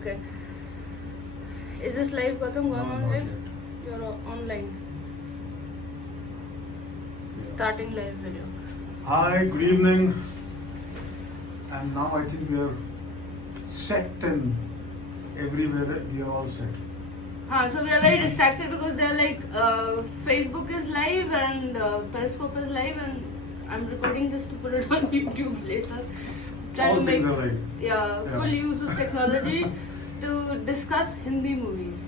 Okay. Is this live button going on not live? yet. You're online. Yeah. Starting live video. Hi, good evening. And now I think we are set and everywhere we are all set. So we are very distracted because they're like Facebook is live and Periscope is live, and I'm recording this to put it on YouTube later. Trying All to things make are right. yeah, full use of technology to discuss Hindi movies.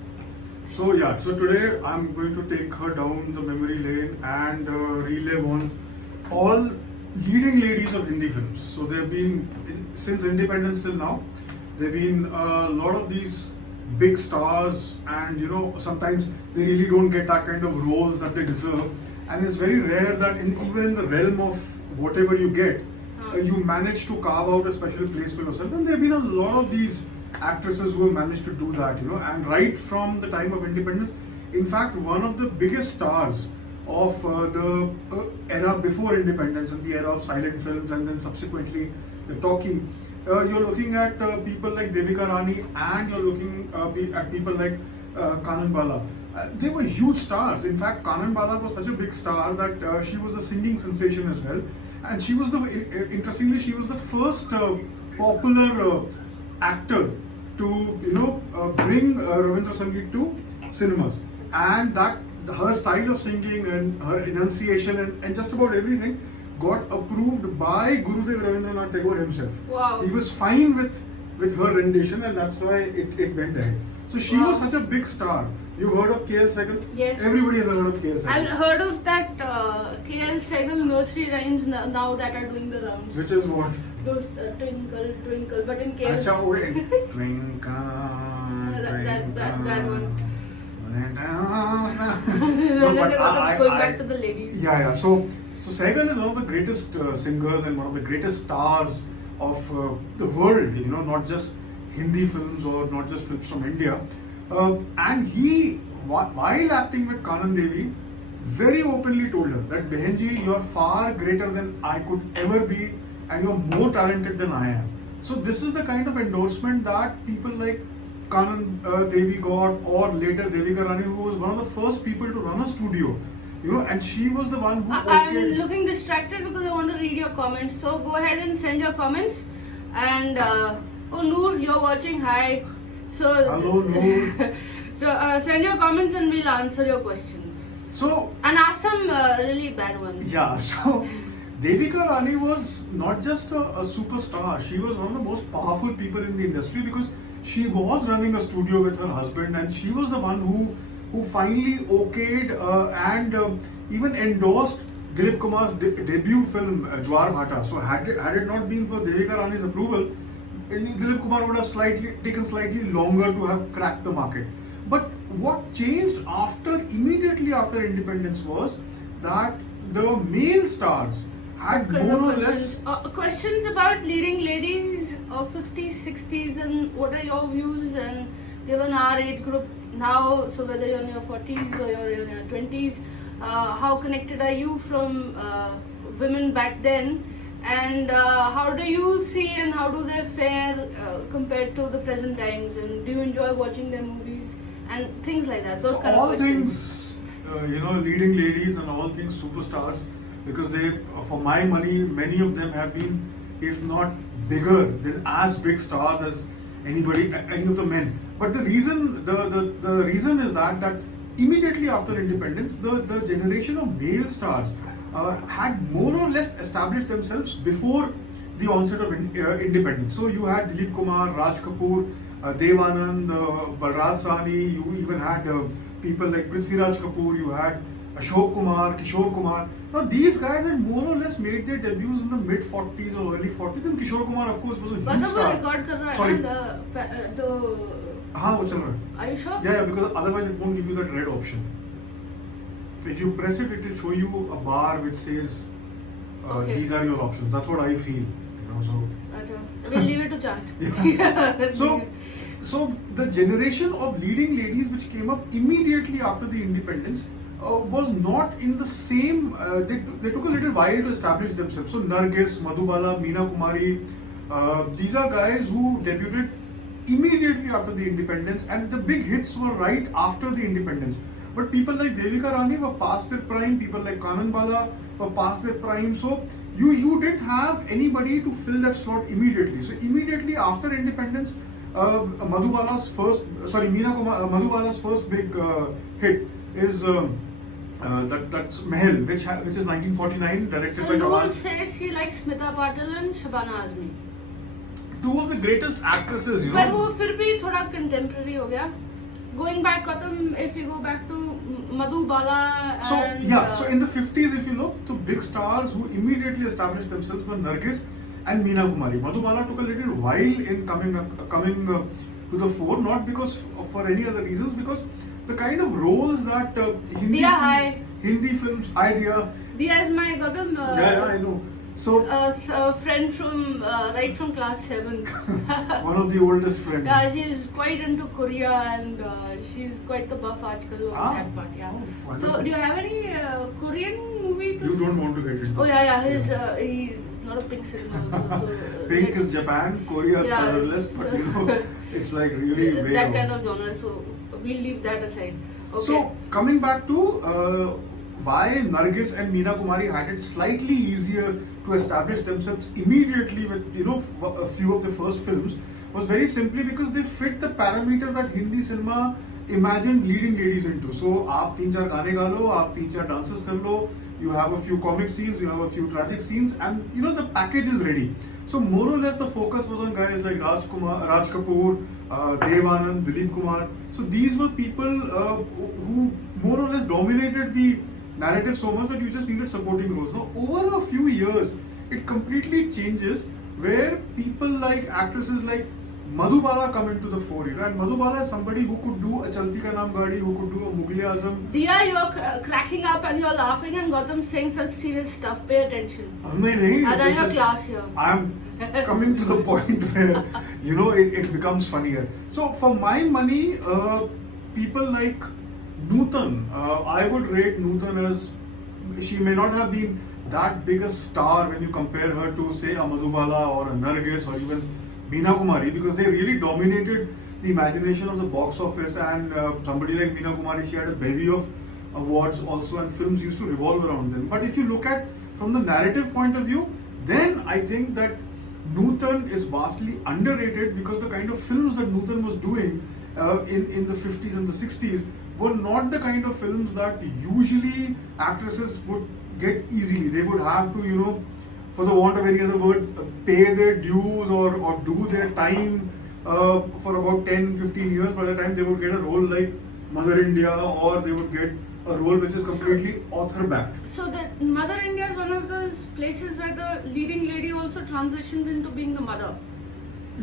So today I'm going to take her down the memory lane and relive on all leading ladies of Hindi films. So there have been, since independence till now, there have been a lot of these big stars, and sometimes they really don't get that kind of roles that they deserve, and it's very rare that even in the realm of whatever you get, you manage to carve out a special place for yourself. And there have been a lot of these actresses who have managed to do that, and right from the time of independence. In fact, one of the biggest stars of the era before independence, and the era of silent films, and then subsequently the talkie, you're looking at people like Devika Rani, and you're looking at people like Kanan Bala. They were huge stars. In fact, Kanan Bala was such a big star that she was a singing sensation as well. And she was interestingly, she was the first popular actor to bring Ravindra Sangeet to cinemas, and that her style of singing and her enunciation and just about everything got approved by Gurudev Rabindranath Tagore himself. Wow. He was fine with her rendition, and that's why it went ahead. So she was such a big star. You've heard of KL Sehgal? Yes. Everybody has heard of KL Sehgal. I've heard of that KL Sehgal nursery rhymes now that are doing the rounds. Which is what? Those twinkle, twinkle, but in KL. Acha, wait. Twinkle, that one. No, but Going back to the ladies. Yeah. So Sehgal is one of the greatest singers and one of the greatest stars of the world. Not just Hindi films or not just films from India. And he, while acting with Kanan Devi, very openly told her that Behenji, you are far greater than I could ever be, and you are more talented than I am. So this is the kind of endorsement that people like Kanan Devi got, or later Devika Rani, who was one of the first people to run a studio. And she was the one who. I'm looking distracted because I want to read your comments. So go ahead and send your comments. And oh, Noor, you're watching. Hi. So hello, Noor. So send your comments and we'll answer your questions. So and ask some really bad ones. Yeah. So Devika Rani was not just a superstar. She was one of the most powerful people in the industry because she was running a studio with her husband, and she was the one who finally okayed and even endorsed Dilip Kumar's debut film Jwar Bhata. So had it not been for Devika Rani's approval, Dilip Kumar would have taken slightly longer to have cracked the market. But what changed immediately after independence was that the male stars had more or less questions about leading ladies of 50s, 60s, and what are your views? And given our age group now, so whether you're in your 40s or you're in your 20s, how connected are you from women back then? And how do you see and how do they fare compared to the present times? And do you enjoy watching their movies and things like that? Those kind of questions. All things, leading ladies and all things superstars, because they, for my money, many of them have been, if not bigger, than as big stars as any of the men. But the reason is that immediately after independence, the generation of male stars had more or less established themselves before the onset of independence. So you had Dilip Kumar, Raj Kapoor, Dev Anand, Balraj Sahni. You even had people like Prithviraj Kapoor. You had Ashok Kumar, Kishore Kumar. Now these guys had more or less made their debuts in the mid 40s or early 40s. And Kishore Kumar, of course, was a huge star. Record kar raha Sorry. hai the हाँ वो चल रहा है. Are you sure? Yeah, because otherwise it won't give you that red option. If you press it, it will show you a bar which says Okay. these are your options. That's what I feel. So. Achha. We'll leave it to chance. Yeah. So the generation of leading ladies which came up immediately after the independence was not in the same. They took a little while to establish themselves. So Nargis, Madhubala, Meena Kumari, these are guys who debuted immediately after the independence, and the big hits were right after the independence. But people like Devika Rani were past their prime, people like Kanan Bala were past their prime, so you didn't have anybody to fill that slot immediately. So immediately after independence, Madhubala's first big hit is that's Mahal, which is 1949, directed So by Noor Nawaz. says she likes Smita Patil and Shabana Azmi. Two of the greatest actresses, you पर know. वो फिर भी थोड़ा contemporary हो गया. Going back, Gautam, if you go back to Madhubala So and yeah, so in the 50s, if you look, the big stars who immediately established themselves were Nargis and Meena Kumari. Madhubala took a little while in coming to the fore, not because for any other reasons, because the kind of roles that Hindi films, hi Diya. Diya is my Gautam. Yeah, I know. So A friend from right from class 7. one of the oldest friends. Yeah, she's quite into Korea and she's quite the buff aajkal of that part. Yeah. Oh, So do you have any Korean movie? You don't want to get into. Oh yeah. He's a lot of pink cinema also. So Pink let's- is Japan, Korea is Yeah, colorless, but you so- know, it's like really way that out. kind of genre. So we'll leave that aside. Okay. So coming back to why Nargis and Meena Kumari had it slightly easier to establish themselves immediately with a few of the first films was very simply because they fit the parameter that Hindi cinema imagined leading ladies into. So आप 3-4 गाने गा लो, आप 3-4 dances कर लो, you have a few comic scenes, you have a few tragic scenes, and the package is ready. So more or less the focus was on guys like Raj Kapoor, Dev Anand, Dilip Kumar. So these were people who more or less dominated the narrative so much that you just needed supporting roles. Now over a few years, it completely changes where people like actresses like Madhubala come into the fore, and Madhubala is somebody who could do a Chalti Ka Naam Gaadi, who could do a Mughal Azam. Diya, you're cracking up and you're laughing and Gautam saying such serious stuff. Pay attention. Nahin, I run this your is- class here. I'm coming to the point where it becomes funnier. So for my money, people like Nutan, I would rate Nutan as she may not have been that big a star when you compare her to say a Madhubala or a Nargis or even Meena Kumari, because they really dominated the imagination of the box office. And somebody like Meena Kumari, she had a bevy of awards also, and films used to revolve around them. But if you look at from the narrative point of view, then I think that Nutan is vastly underrated, because the kind of films that Nutan was doing in the 50s and the 60s were not the kind of films that usually actresses would get easily. They would have to, for the want of any other word, pay their dues or do their time for about 10-15 years. By the time they would get a role like Mother India, or they would get a role which is completely author backed. So the Mother India is one of those places where the leading lady also transitioned into being the mother.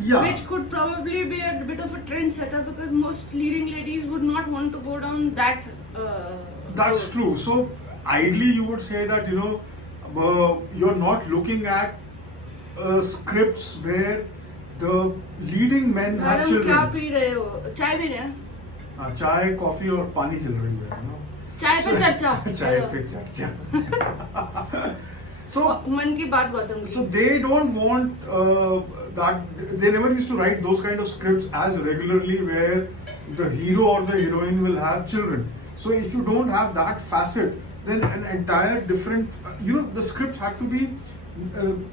Yeah. Which could probably be a bit of a trendsetter, because most leading ladies would not want to go down that. That's road. true. So ideally, you would say that you're not looking at scripts where the leading men have madam क्या children. P रहे हो? चाय P रहे हैं? चाय, coffee और पानी चल रही है. चाय पे चर्चा. चाय पे चर्चा. So मन की बात गौतम की. So they don't want that. They never used to write those kind of scripts as regularly where the hero or the heroine will have children. So if you don't have that facet, then an entire different, the scripts had to be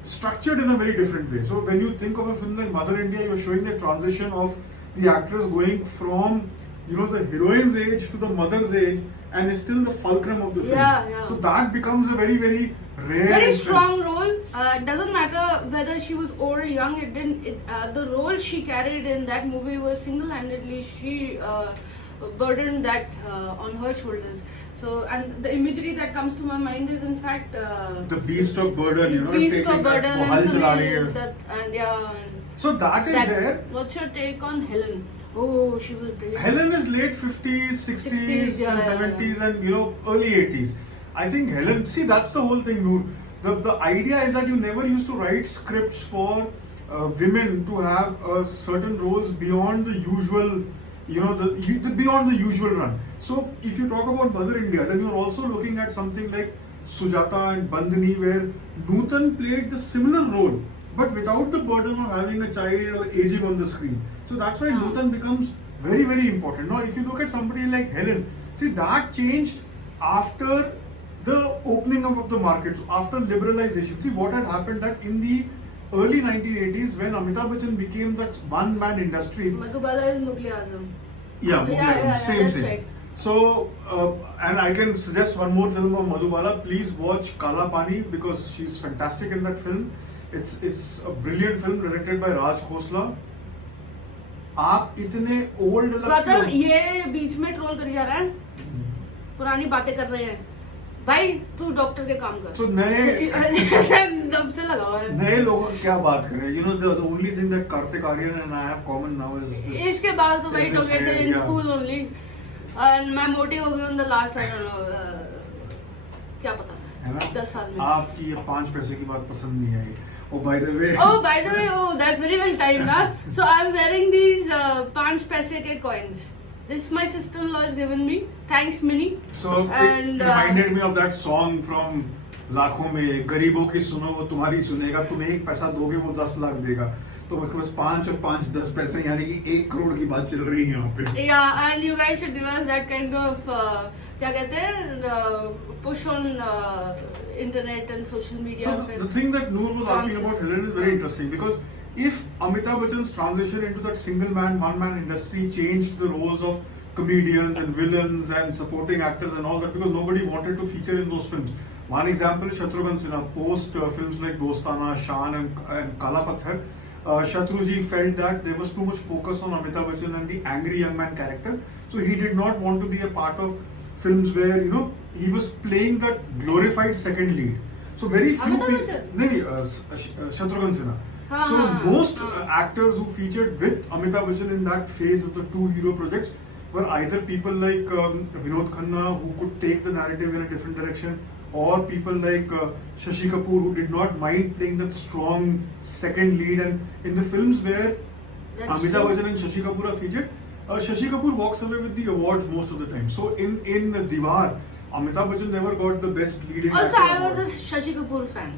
structured in a very different way. So when you think of a film like Mother India, you're showing the transition of the actress going from the heroine's age to the mother's age, and is still the fulcrum of the film. Yeah. So that becomes a very, very rare, Very interest. strong role. It doesn't matter whether she was old or young. The role she carried in that movie was single-handedly she burdened that on her shoulders. So, and the imagery that comes to my mind is in fact The beast of burden, Beast taking of that burden Kohal and chala rahi Sunil, hai. that and yeah. So that is there. What's your take on Helen? Oh, she was brilliant. Helen is late 50s, 60s, 60s, yeah, and yeah, 70s, and early 80s. I think Helen. See, that's the whole thing, Noor. The idea is that you never used to write scripts for women to have certain roles beyond the usual, beyond the usual run. So if you talk about Mother India, then you're also looking at something like Sujata and Bandhani, where Nutan played the similar role, but without the burden of having a child or aging on the screen. So that's why Yeah. Nuthan becomes very, very important. Now, if you look at somebody like Helen, see that changed after the opening up of the markets, after liberalization. See what had happened that in the early 1980s, when Amitabh Bachchan became that one-man industry. Madhubala is Mughal Azam. Yeah, Mughal, same, that's same. right. So, and I can suggest one more film of Madhubala. Please watch Kala Pani because she's fantastic in that film. It's a brilliant film directed by Raj Khosla. आप इतने old मतलब ये बीच में troll कर जा रहा है, पुरानी बातें कर रहे हैं। भाई तू डॉक्टर के काम कर। So नए दब से लगा हुआ है। नए लोग क्या बात करें? You know the only thing that Kartik Aaryan and I have common now is this. इसके बाल तो वाइट हो गए थे इन Yeah. स्कूल ओनली, और मैं मोटी हो गई हूँ the last I don't know क्या है पता ना? 10 साल में। आपकी ये 5 पैसे की बात पसंद नहीं आई। Oh, by the way. Oh, by the way, oh, that's very well timed, huh? So I'm wearing these 5 paise ke coins. This my sister-in-law has given me. Thanks, Minnie. So And, it reminded me of that song from लाखों में, गरीबों की सुनो वो तुम्हारी सुनेगा, तुम 1 पैसा दोगे वो 10 लाख देगा। तो मेरे पास 5 और 5 10 पैसे, यानी कि 1 करोड़ की बात चल रही है यहाँ पे। Yeah, and you guys should give us that kind of क्या कहते हैं push on internet and social media. So the thing that Noor was asking about Helen is very interesting because if Amitabh Bachchan's transition into that single man, one man industry changed the roles of comedians and villains and supporting actors and all that because nobody wanted to feature in those films. One example is Shatrughan Sinha. Post films like Dostana, Shaan and Kala Patthar, Shatruji felt that there was too much focus on Amitabh Bachchan and the angry young man character. So he did not want to be a part of films where, you know, he was playing that glorified second lead. So very few Amitabh people. Bachchan? No, Shatrughan Sinha. हाँ, So हाँ, most हाँ. actors who featured with Amitabh Bachchan in that phase of the two hero projects were either people like Vinod Khanna who could take the narrative in a different direction, or people like Shashi Kapoor who did not mind playing that strong second lead. And in the films where That's Amitabh true. Bachchan and Shashi Kapoor are featured, Shashi Kapoor walks away with the awards most of the time. So in Diwar, Amitabh Bachchan never got the best leading Also, actor I was award. a Shashi Kapoor fan.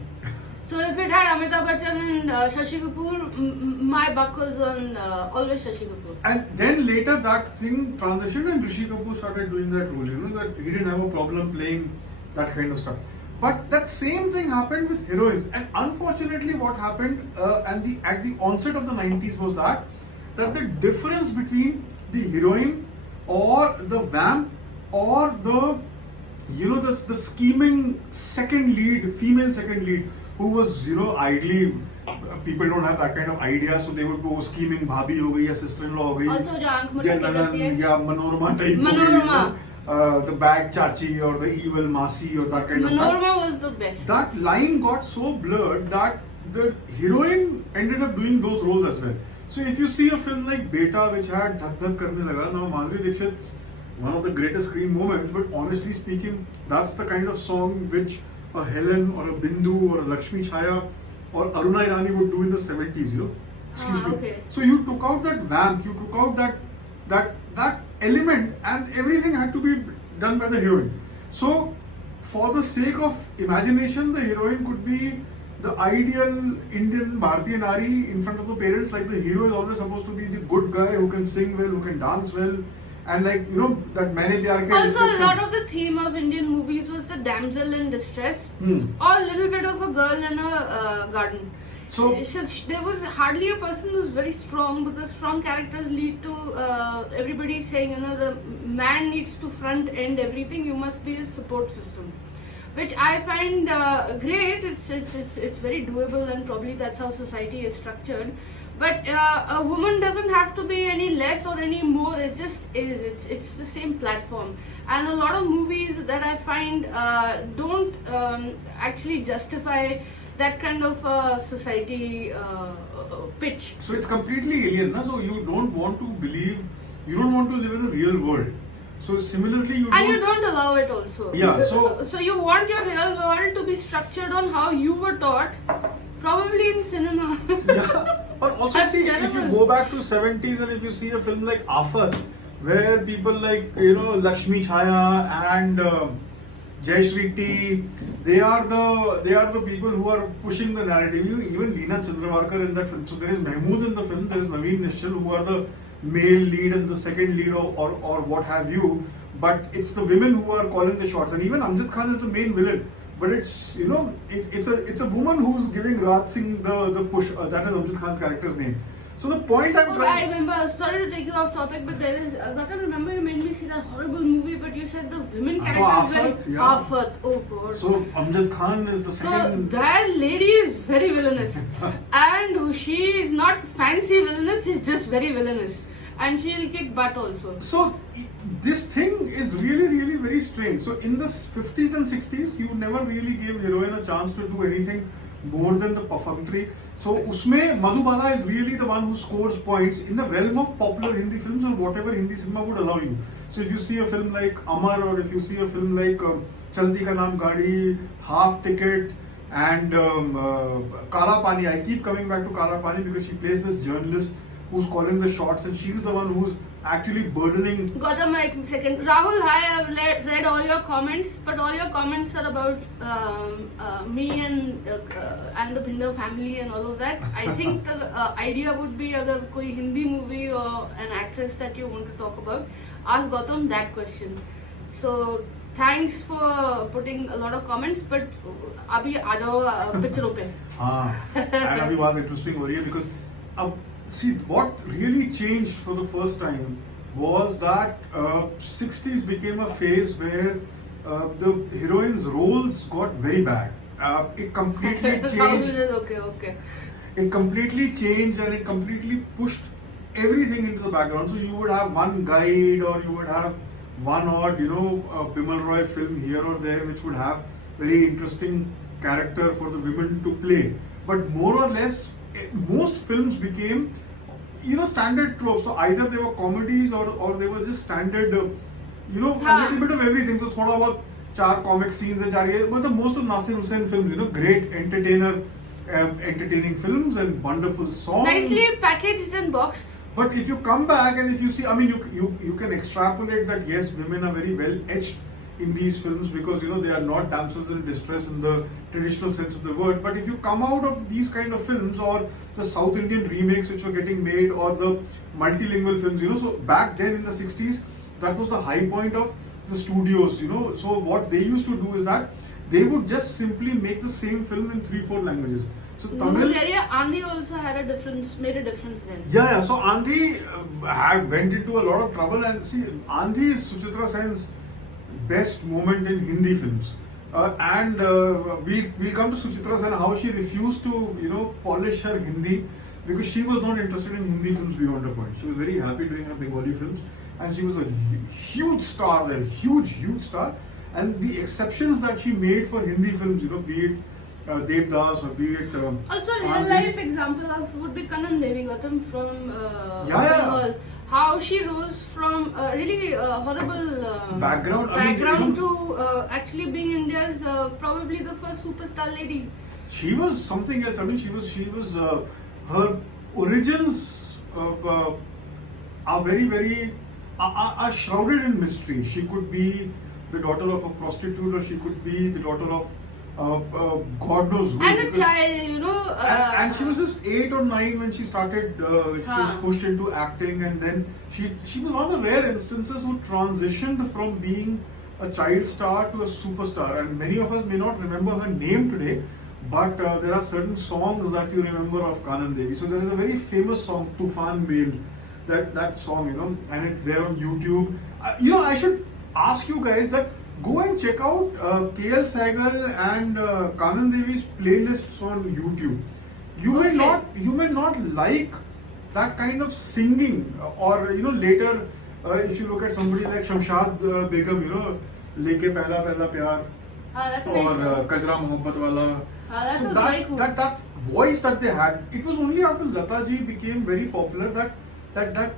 So if it had Amitabh Bachchan and Shashi Kapoor, my buck was on always Shashi Kapoor. And then later that thing transitioned and Rishi Kapoor started doing that role, you know, that he didn't have a problem playing that kind of stuff. But that same thing happened with heroines. And unfortunately what happened at the onset of the 90s was that the difference between the heroine or the vamp or the, you know, the scheming second lead, female second lead, who was, you know, ideally, people don't have that kind of idea, so they would go scheming bhabhi ho gayi ya sister-in-law ho gayi, Also, जो आंख या मटकी करती है. ननन या Manorama type ho gayi, Manorama. the bad chachi or the evil masi or that kind of stuff. Manorama was the best. That line got so blurred that the heroine ended up doing those roles as well. So if you see a film like Beta, which had Dhak Dhak Karne Laga, now Madhuri Dixit's one of the greatest screen moments, but honestly speaking, that's the kind of song which a Helen or a Bindu or a Lakshmi Chhaya or Aruna Irani would do in the 70s, you know. Excuse me. Okay. So you took out that vamp, you took out that element, and everything had to be done by the heroine. So for the sake of imagination, the heroine could be the ideal Indian Bharatiya Nari in front of the parents. Like the hero is always supposed to be the good guy who can sing well, who can dance well, and like, you know, that Maine Pyar Kiya Also, a description. lot of the theme of Indian movies was the damsel in distress, or a little bit of a girl in a garden. So There was hardly a person who was very strong, because strong characters lead to everybody saying, you know, the man needs to front end everything. You must be a support system, which I find great. It's very doable, and probably that's how society is structured. But a woman doesn't have to be any less or any more. It just is. It's the same platform. And a lot of movies that I find don't actually justify that kind of society pitch. So it's completely alien, na? So you don't want to believe, you don't want to live in a real world. So similarly, And you don't allow it also. Yeah, so you want your real world to be structured on how you were taught, probably in cinema. Yeah. Or also That's see, if you terrible. go back to 70s and if you see a film like Aafat, where people like, you know, Lakshmi Chhaya and Jayashree T. They are the people who are pushing the narrative. Even Leena Chandravarkar in that film. So there is Mahmood in the film. There is Naveen Nishchal who are the male lead and the second lead or what have you. But it's the women who are calling the shots. And even Amjad Khan is the main villain. But it's it's a woman who's giving Raj Singh the push. That is Amjad Khan's character's name. So the point I'm Oh, trying. I remember. Sorry to take you off topic, but there is. Gautam, remember you made me see that horrible movie, but you said the women characters Afat, were yeah. Afat. Oh god. So Amjad Khan is the So second. that lady is very villainous, and she is not fancy villainous. She's just very villainous, and she'll kick butt also. So this thing is really very strange. So in the 50s and 60s, you never really gave heroine a chance to do anything more than the perfunctory. So usme Madhubala is really the one who scores points in the realm of popular Hindi films or whatever Hindi cinema would allow you. So if you see a film like Amar or if you see a film like Chalti Ka Naam Gaadi, Half Ticket and Kala Pani, I keep coming back to Kala Pani because she plays this journalist who's calling the shots and she's the one who's actually burdening. Gautam, a second. Rahul, hi, I've read all your comments, but all your comments are about me and the Bhinder family and all of that. I think the idea would be agar koi Hindi movie or an actress that you want to talk about, ask Gautam that question. So thanks for putting a lot of comments, but abhi aa jao picture pe. हाँ, and अभी बात interesting हो रही है because अब see what really changed for the first time was that 60s became a phase where the heroines' roles got very bad. It completely changed. Okay. It completely changed and it completely pushed everything into the background. So you would have one guide or you would have one odd, Bimal Roy film here or there which would have very interesting character for the women to play. But more or less, most films became, standard tropes. So either they were comedies or they were just standard, a little bit of everything. So thoda bahut char comic scenes and char but the most of Nasir Hussain films, great entertaining films and wonderful songs. Nicely packaged and boxed. But if you come back and if you see, I mean, you can extrapolate that yes, women are very well etched in these films because they are not damsels in distress in the traditional sense of the word. But if you come out of these kind of films or the South Indian remakes which were getting made or the multilingual films, so back then in the 60s, that was the high point of the studios. So what they used to do is that they would just simply make the same film in 3-4 languages. So Tamil. Andhi also made a difference then. Yeah. So Andhi went into a lot of trouble, and see, Andhi is Suchitra Sen's best moment in Hindi films. And we'll come to Suchitra Sen, how she refused to, polish her Hindi because she was not interested in Hindi films beyond a point. She was very happy doing her Bengali films, and she was a huge star there, huge star. And the exceptions that she made for Hindi films, be it Devdas or be it. Also, real life example of would be Kanan Devi Gautam from Yeah. How she rose from a really horrible background to actually being India's probably the first superstar lady. She was something else. I mean, she was her origins are very are shrouded in mystery. She could be the daughter of a prostitute, or she could be the daughter of God knows who. And a child, and she was just 8 or 9 when she started. She was pushed into acting, and then she was one of the rare instances who transitioned from being a child star to a superstar. And many of us may not remember her name today, but there are certain songs that you remember of Kanan Devi. So there is a very famous song, Tufan Mail, that song, and it's there on YouTube. I should ask you guys that. Go and check out KL Sehgal and Kanan Devi's playlists on YouTube. You may not like that kind of singing, or later if you look at somebody like Shamshad Begum, Leke Pehla Pehla Pyar, or Kajra Mohabbat Wala. So that voice that they had, it was only after Lata ji became very popular that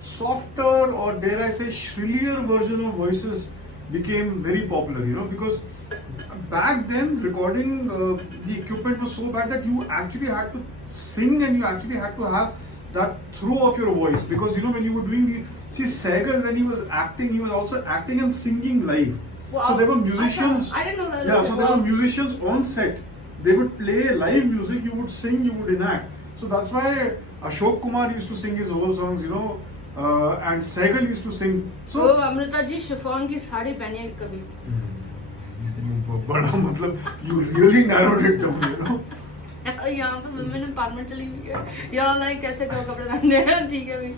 softer, or dare I say shrillier version of voices became very popular, because back then recording the equipment was so bad that you actually had to sing and you actually had to have that throw of your voice, because when you were doing Sehgal, when he was acting, he was also acting and singing live. Wow. So there were musicians. I didn't know that. Yeah, so there were musicians on set. They would play live music. You would sing. You would enact. So that's why Ashok Kumar used to sing his whole songs, you know, and Sehgal used to sing. So वो Amrita ji chiffon की साड़ी पहनी है कभी? बड़ा मतलब you really narrowed it down, you know. यहाँ पे women empowerment चली हुई है. Yeah, like कैसे कपड़े पहनने हैं, ठीक है भाई.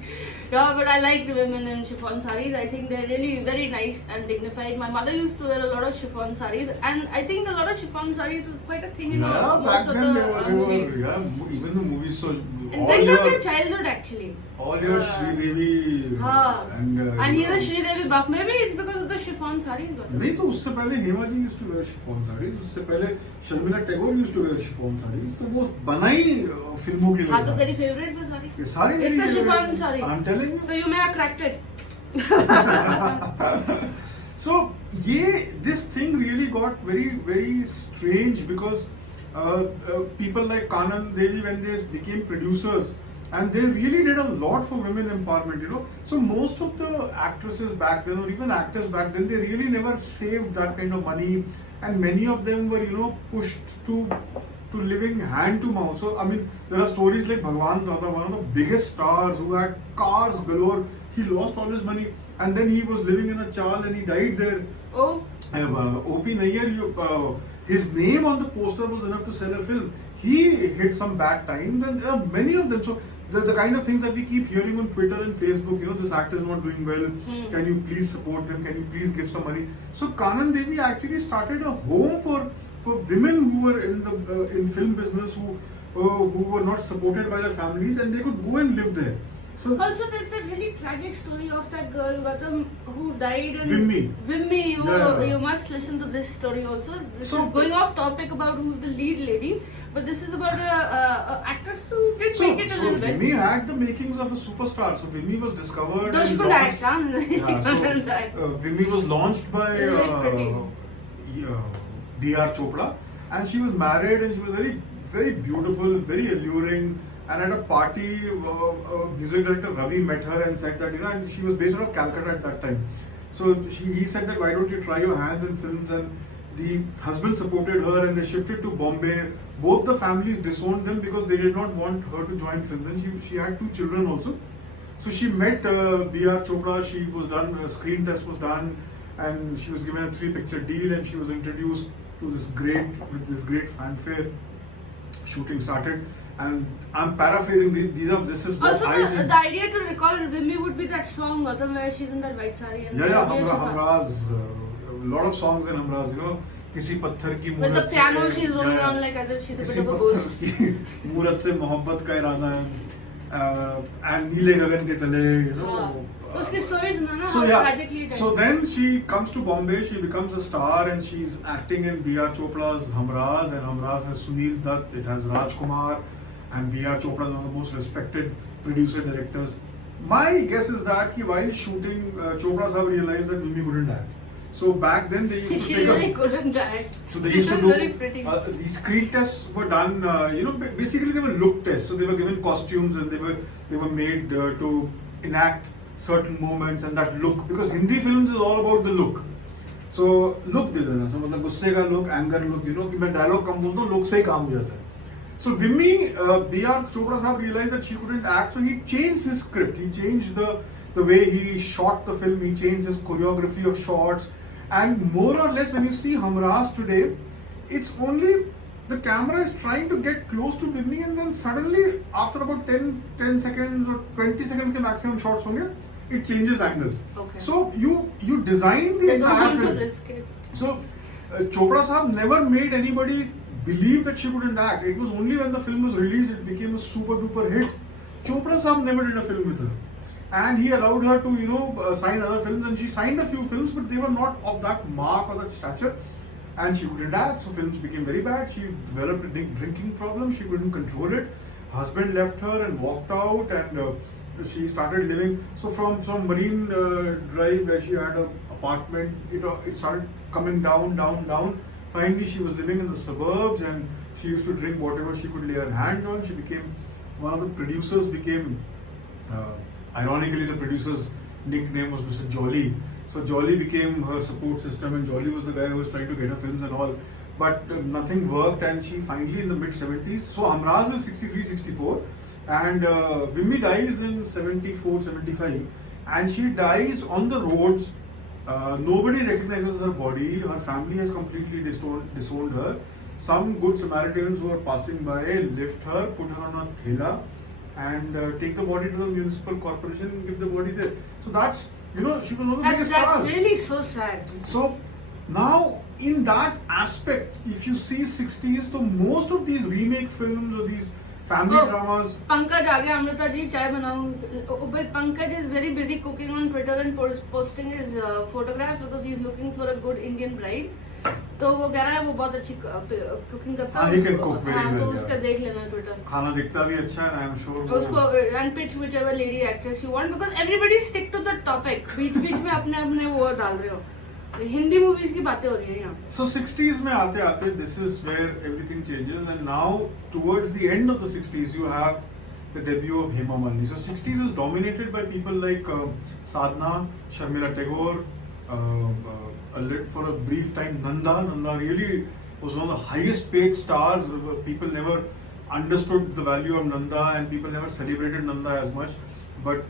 Yeah, but I like the women in chiffon sarees. I think they're really very nice and dignified. My mother used to wear a lot of chiffon sarees, and I think a lot of chiffon sarees was quite a thing in Yeah, back most of then the movies. yeah, even the movies. So And bring up your childhood actually. all your Sri Devi And he is Sri Devi buff. Maybe it's because of the chiffon sarees. नहीं तो उससे पहले Hema ji used to wear chiffon sarees. उससे पहले Sharmila Tagore used to wear chiffon sarees. तो वो बनाई फिल्मों के लिए. हाँ तो तेरी favorite है सारी. ये सारी It's a chiffon saree. I'm telling you. So you may have cracked it. So this thing really got very strange because people like Kanan Devi, when they became producers, and they really did a lot for women empowerment, you know. So most of the actresses back then, or even actors back then, they really never saved that kind of money, and many of them were, you know, pushed to living hand to mouth. So I mean, there are stories like Bhagwan Dada, one of the biggest stars who had cars galore. He lost all his money, and then he was living in a chal and he died there. Oh. O.P. Nayyar, his name on the poster was enough to sell a film. He hit some bad times, and there are many of them. So the kind of things that we keep hearing on Twitter and Facebook, you know, this actor is not doing well. Can you please support them? Can you please give some money? So Kanan Devi actually started a home for women who were in the in film business who were not supported by their families, and they could go and live there. So also, there's that really tragic story of that girl Gautam who died in Vimmi. Vimmi, Yeah. you must listen to this story also. This So- is going off topic about who's the lead lady, but this is about a actress who did make it a little bit. Vimmi had the makings of a superstar. So Vimmi was discovered. Though she and couldn't launched- act, huh? She Yeah, so, couldn't act. Vimmi was launched by Very pretty. B.R. Chopra, and she was married, and she was very beautiful, very alluring. And at a party, music director Ravi met her and said that, you know, and she was based out of Calcutta at that time. So he said that, why don't you try your hands in films? And the husband supported her, and they shifted to Bombay. Both the families disowned them because they did not want her to join films. And she had 2 children also. So she met B.R. Chopra. She was done, a screen test was done, and she was given a 3-picture deal, and she was introduced to this great fanfare. Shooting started, and I'm paraphrasing. This is what Also, I think. the idea to recall Vimmi would be that song Gautam where she's in that white saree. And Hamraz. A lot of songs in Hamraz, you know. किसी पत्थर की With the मूरत piano, से- she's roaming Yeah. around like as if she's a किसी bit of a पत्थर ghost. की मूरत से मोहब्बत का इरादा है, and नीले गगन के तले, you know. तो उसकी story सुना ना, So how yeah, tragically it so ends. then she comes to Bombay, she becomes a star, and she's acting in B.R. Chopra's Hamraz, and Hamraz has Sunil Dutt, it has Rajkumar, and B.R. Chopra is one of the most respected producer directors. My guess is that while shooting, Chopra sahab realized that Vimmi couldn't act. So back then they used to She take really a, couldn't act. so they She used to was do very pretty. the screen tests were done. You know, basically they were look tests. So they were given costumes and they were made to enact certain moments and that look, because Hindi films is all about the look. So look दे देना, so मतलब गुस्से का look, anger look, you know कि मैं dialogue कम बोलता हूँ, look से ही काम हो जाता है. So Vimmi, B.R. Chopra sahab realized that she couldn't act, so he changed his script. He changed the way he shot the film. He changed his choreography of shots, and more or less when you see Hamraz today, it's only the camera is trying to get close to Vimmi, and then suddenly after about 10 seconds or 20 seconds के maximum shots होंगे, it changes angles. Okay. So you design the They don't entire want to film. risk it. So Chopra sahab never made anybody believe that she couldn't act. It was only when the film was released it became a super duper hit. Chopra sahab never did a film with her, and he allowed her to, you know, sign other films, and she signed a few films, but they were not of that mark or that stature, and she couldn't act. So films became very bad. She developed a big drinking problem. She couldn't control it. Husband left her and walked out, and she started living. So from Marine Drive, where she had an apartment, it started coming down. Finally, she was living in the suburbs, and she used to drink whatever she could lay her hands on. She became one of the producers. Ironically, the producer's nickname was Mr. Jolly. So Jolly became her support system, and Jolly was the guy who was trying to get her films and all. But nothing worked, and she finally in the mid 70s. So Amraz is 63, 64, and Vimy dies in 74, 75, and she dies on the roads. Nobody recognizes her body. Her family has completely disowned her. Some good Samaritans who are passing by lift her, put her on a thela, and take the body to the municipal corporation and give the body there. So that's, she was one of the biggest stars. That's really so sad. So now in that aspect, if you see 60s, so most of these remake films or these family dramas. Pankaj aa gaya, Amrita ji chai banao. But Pankaj is very busy cooking on Twitter and posting his photographs because he's looking for a good Indian bride. तो वो कह रहा है वो बहुत अच्छी cooking करता है. He can cook very well. तो उसका देख लेना ट्विटर. खाना दिखता भी अच्छा है, I am sure. उसको and pitch whichever lady actress you want because everybody stick to the topic. बीच में अपने वो डाल रहे हो. हिंदी मूवीज की बातें हो रही हैं यहाँ. So 60s में आते this is where everything changes, and now towards the end of the 60s you have the debut of Hema Malini. So 60s is dominated by people like Sadhna, Sharmila Tagore, for a brief time Nanda really was one of the highest paid stars. People never understood the value of Nanda, and people never celebrated Nanda as much. But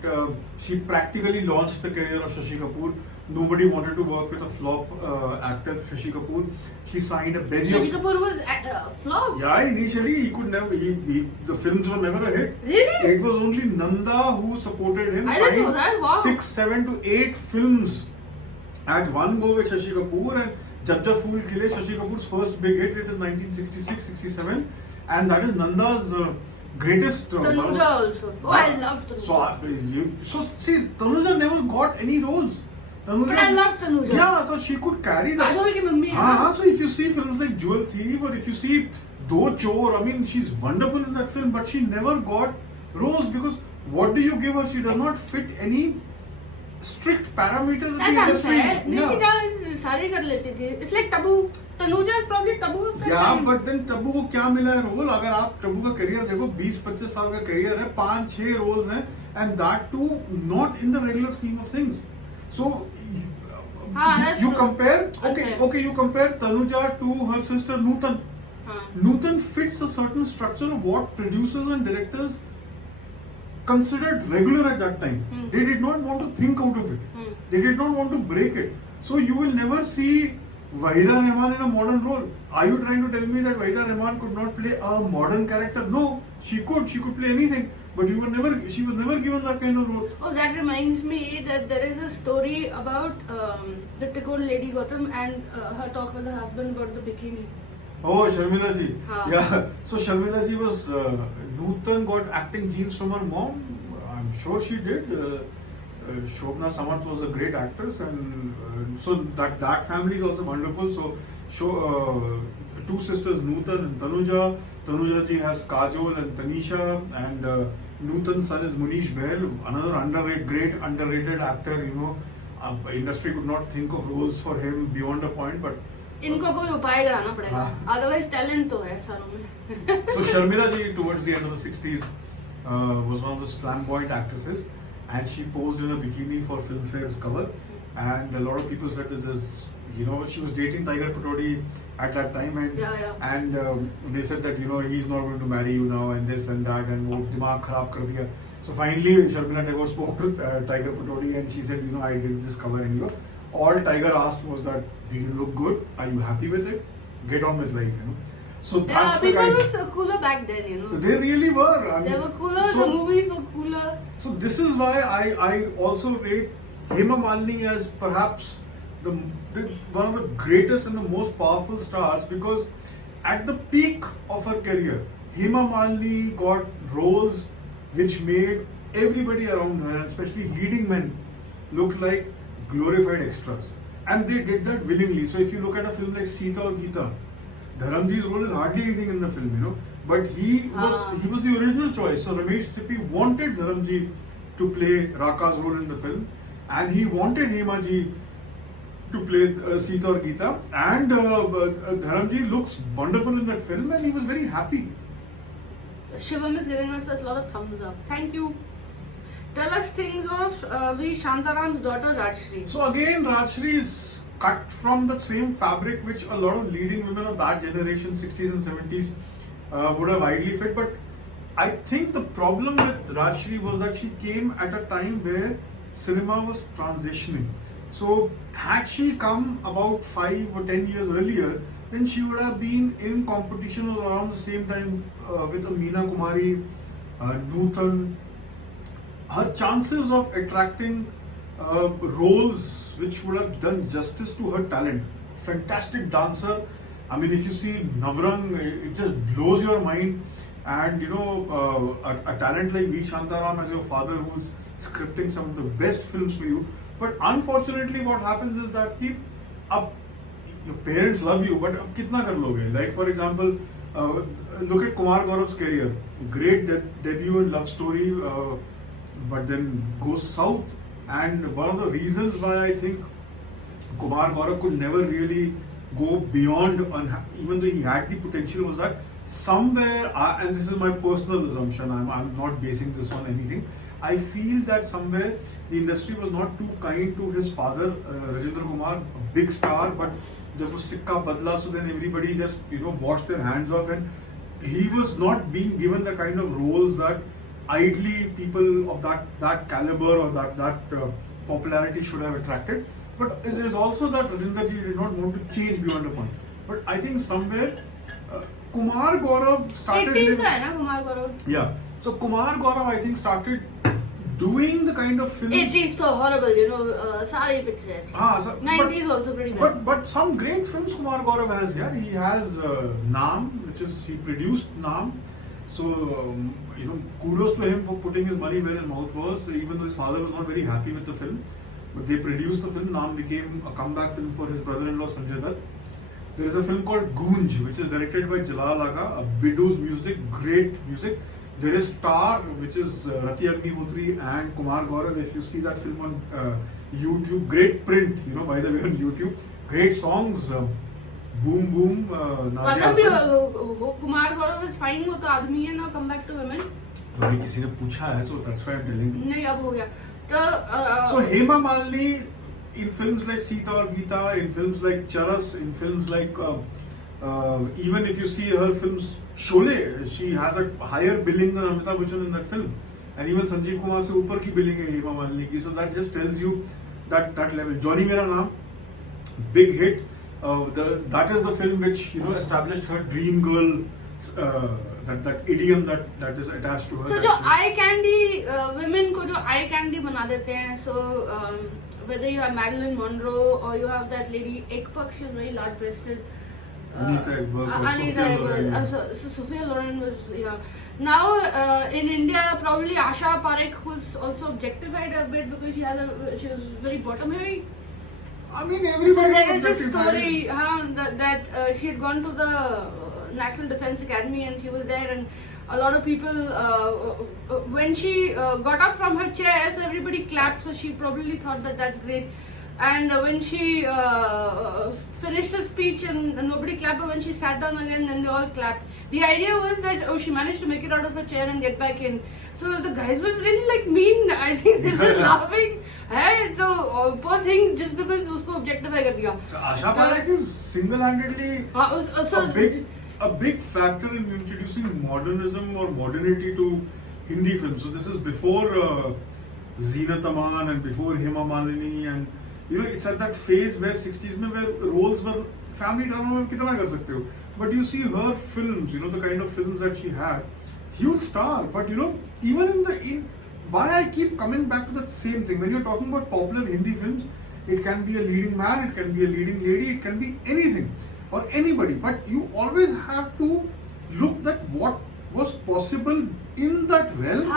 she practically launched the career of Shashi Kapoor. Nobody wanted to work with a flop actor, Shashi Kapoor. She signed a bevy Shashi Kapoor was flop. Yeah, initially he could never. The films were never a hit. Really? It was only Nanda who supported him. I didn't know that. Wow. 6, 7 to 8 films at one go with Shashi Kapoor, and Jab Jab Phool Khile, Shashi Kapoor's first big hit. It is 1966, 67, and that is Nanda's greatest. Tanuja also. Oh, I love Tanuja. So see, Tanuja never got any roles. But I love Tanuja. Yeah, so she could carry that. Kajol ki mummy. So if you see films like Jewel Thief, or if you see Do Chor, I mean, she's wonderful in that film, but she never got roles because what do you give her? She does not fit any strict parameters. That's unfair. Nishita सारी कर लेती थी. It's like Tabu. Tanuja is probably Tabu. Yeah, but then Tabu को क्या मिला है role? अगर आप Tabu का करियर देखो, 20-25 साल का करियर है, 5-6 रोल्स हैं, and that too not in the regular scheme of things. So you compare. Okay, you compare Tanuja to her sister Nutan. Nutan fits a certain structure of what producers and directors considered regular at that time. They did not want to think out of it. They did not want to break it. So you will never see Wahida Rehman in a modern role. Are you trying to tell me that Wahida Rehman could not play a modern character? No, she could. She could play anything. But she was never given that kind of role. Oh, that reminds me that there is a story about the Tagore lady Gautam and her talk with her husband about the bikini. Oh, Sharmila ji. Yeah. So Sharmila ji was Nutan got acting genes from her mom. I'm sure she did. Shobna Samarth was a great actress, and so that family is also wonderful. So two sisters, Nutan and Tanuja. Tanuja ji has Kajol and Tanisha, and Nutan's son is Munish Bahl, another great underrated actor. Industry could not think of roles for him beyond a point, but इनको कोई उपाय कराना पड़ेगा. Otherwise talent तो है सारों में. So Sharmila ji towards the end of the 60s was one of those flamboyant actresses, and she posed in a bikini for Filmfare's cover, and a lot of people said that this, she was dating Tiger Patodi at that time, and they said that he's not going to marry you now, and this and that, and wo dimag kharab kar diya. So finally Sharmila Tagore spoke to Tiger Patodi, and she said, I did this cover, and all Tiger asked was that, did you look good? Are you happy with it? Get on with life, So that's people were cooler back then, They really were. I mean, they were cooler. The movies were cooler. So this is why I also rate Hema Malini as perhaps one of the greatest and the most powerful stars, because at the peak of her career, Hema Malini got roles which made everybody around her, and especially leading men, look like glorified extras, and they did that willingly. So if you look at a film like Sita or Geeta, Dharamji's role is hardly anything in the film, but he was the original choice. So Ramesh Sippy wanted Dharamji to play Raka's role in the film, and he wanted Hema ji to play Sita or Geeta, and Dharamji looks wonderful in that film, and he was very happy. Shivam is giving us a lot of thumbs up. Thank you. Tell us things of V. Shantaram's daughter Rajshri. So again, Rajshri is cut from the same fabric which a lot of leading women of that generation, 60s and 70s, would have ideally fit. But I think the problem with Rajshri was that she came at a time where cinema was transitioning. So had she come about 5 or 10 years earlier, then she would have been in competition around the same time with Meena Kumari, Nutan. Her chances of attracting roles which would have done justice to her talent. Fantastic dancer. I mean, if you see Navrang, it just blows your mind. And a talent like V. Shantaram as your father, who's scripting some of the best films for you. But unfortunately, what happens is that your parents love you, but ab kitna kar loge? Like for example, look at Kumar Gaurav's career. Great debut and love story, but then goes south. And one of the reasons why I think Kumar Gaurav could never really go beyond, even though he had the potential, was that somewhere, and this is my personal assumption, I'm not basing this on anything, I feel that somewhere the industry was not too kind to his father, Rajendra Kumar, a big star, but just was sikka badla, so then everybody just washed their hands off, and he was not being given the kind of roles that ideally people of that caliber or that popularity should have attracted. But it is also that Rajendra ji did not want to change beyond a point. But I think somewhere Kumar Gaurav started. 80s ka hai na Kumar Gaurav? Yeah. So Kumar Gaurav, I think, started doing the kind of films. 80s so horrible, sare pictures. 90s also pretty bad. But some great films Kumar Gaurav has. Yeah, he has Naam, which is he produced Naam. So kudos to him for putting his money where his mouth was. Even though his father was not very happy with the film, but they produced the film. Naam became a comeback film for his brother-in-law Sanjay Dutt. There is a film called Goonj, which is directed by Jalal Agha, a Bidu's music, great music. There is Star, which is Rati Agnihotri and Kumar Gaurav. If you see that film on YouTube, great print, by the way, on YouTube. Great songs, Boom Boom, Kumar Gaurav is fine with आदमी है ना, come back to women. तो भाई किसी ने पूछा है, so that's why I'm telling you. नहीं अब हो गया. तो So Hema Malini, in films like Sita or Geeta, in films like Charas, in films like even if you see her films Sholay, she has a higher billing than Amitabh Bachchan in that film, and even Sanjeev Kumar se upar ki billing hai Hema Malini ki. So that just tells you that level. Johnny Mera Naam, big hit. That is the film which established her dream girl. That idiom that is attached to her. So जो eye candy women को जो eye candy बना देते हैं. So whether you have Marilyn Monroe or you have that lady Ekpak, she's very large breasted. Anita Ekberg. So Sophia Loren was Now in India probably Asha Parekh was also objectified a bit because she was very bottom heavy. I mean, everybody. So there is this story that she had gone to the National Defence Academy and she was there, and a lot of people when she got up from her chair, so everybody clapped, so she probably thought that that's great. And when she finished the speech and nobody clapped, but when she sat down again, then they all clapped. The idea was that she managed to make it out of her chair and get back in. So the guys was really mean. I think this is laughing. Hey, so poor thing, just because usko objectify kar diya. So Asha Parekh is single-handedly a big factor in introducing modernism or modernity to Hindi films. So this is before Zeenat Aman and before Hema Malini, and it's at that phase where 60s mein where roles were family drama mein kitna kar sakte ho. But you see her films, the kind of films that she had, huge star. But even why I keep coming back to that same thing. When you're talking about popular Hindi films, it can be a leading man, it can be a leading lady, it can be anything or anybody. But you always have to look at what was possible in that realm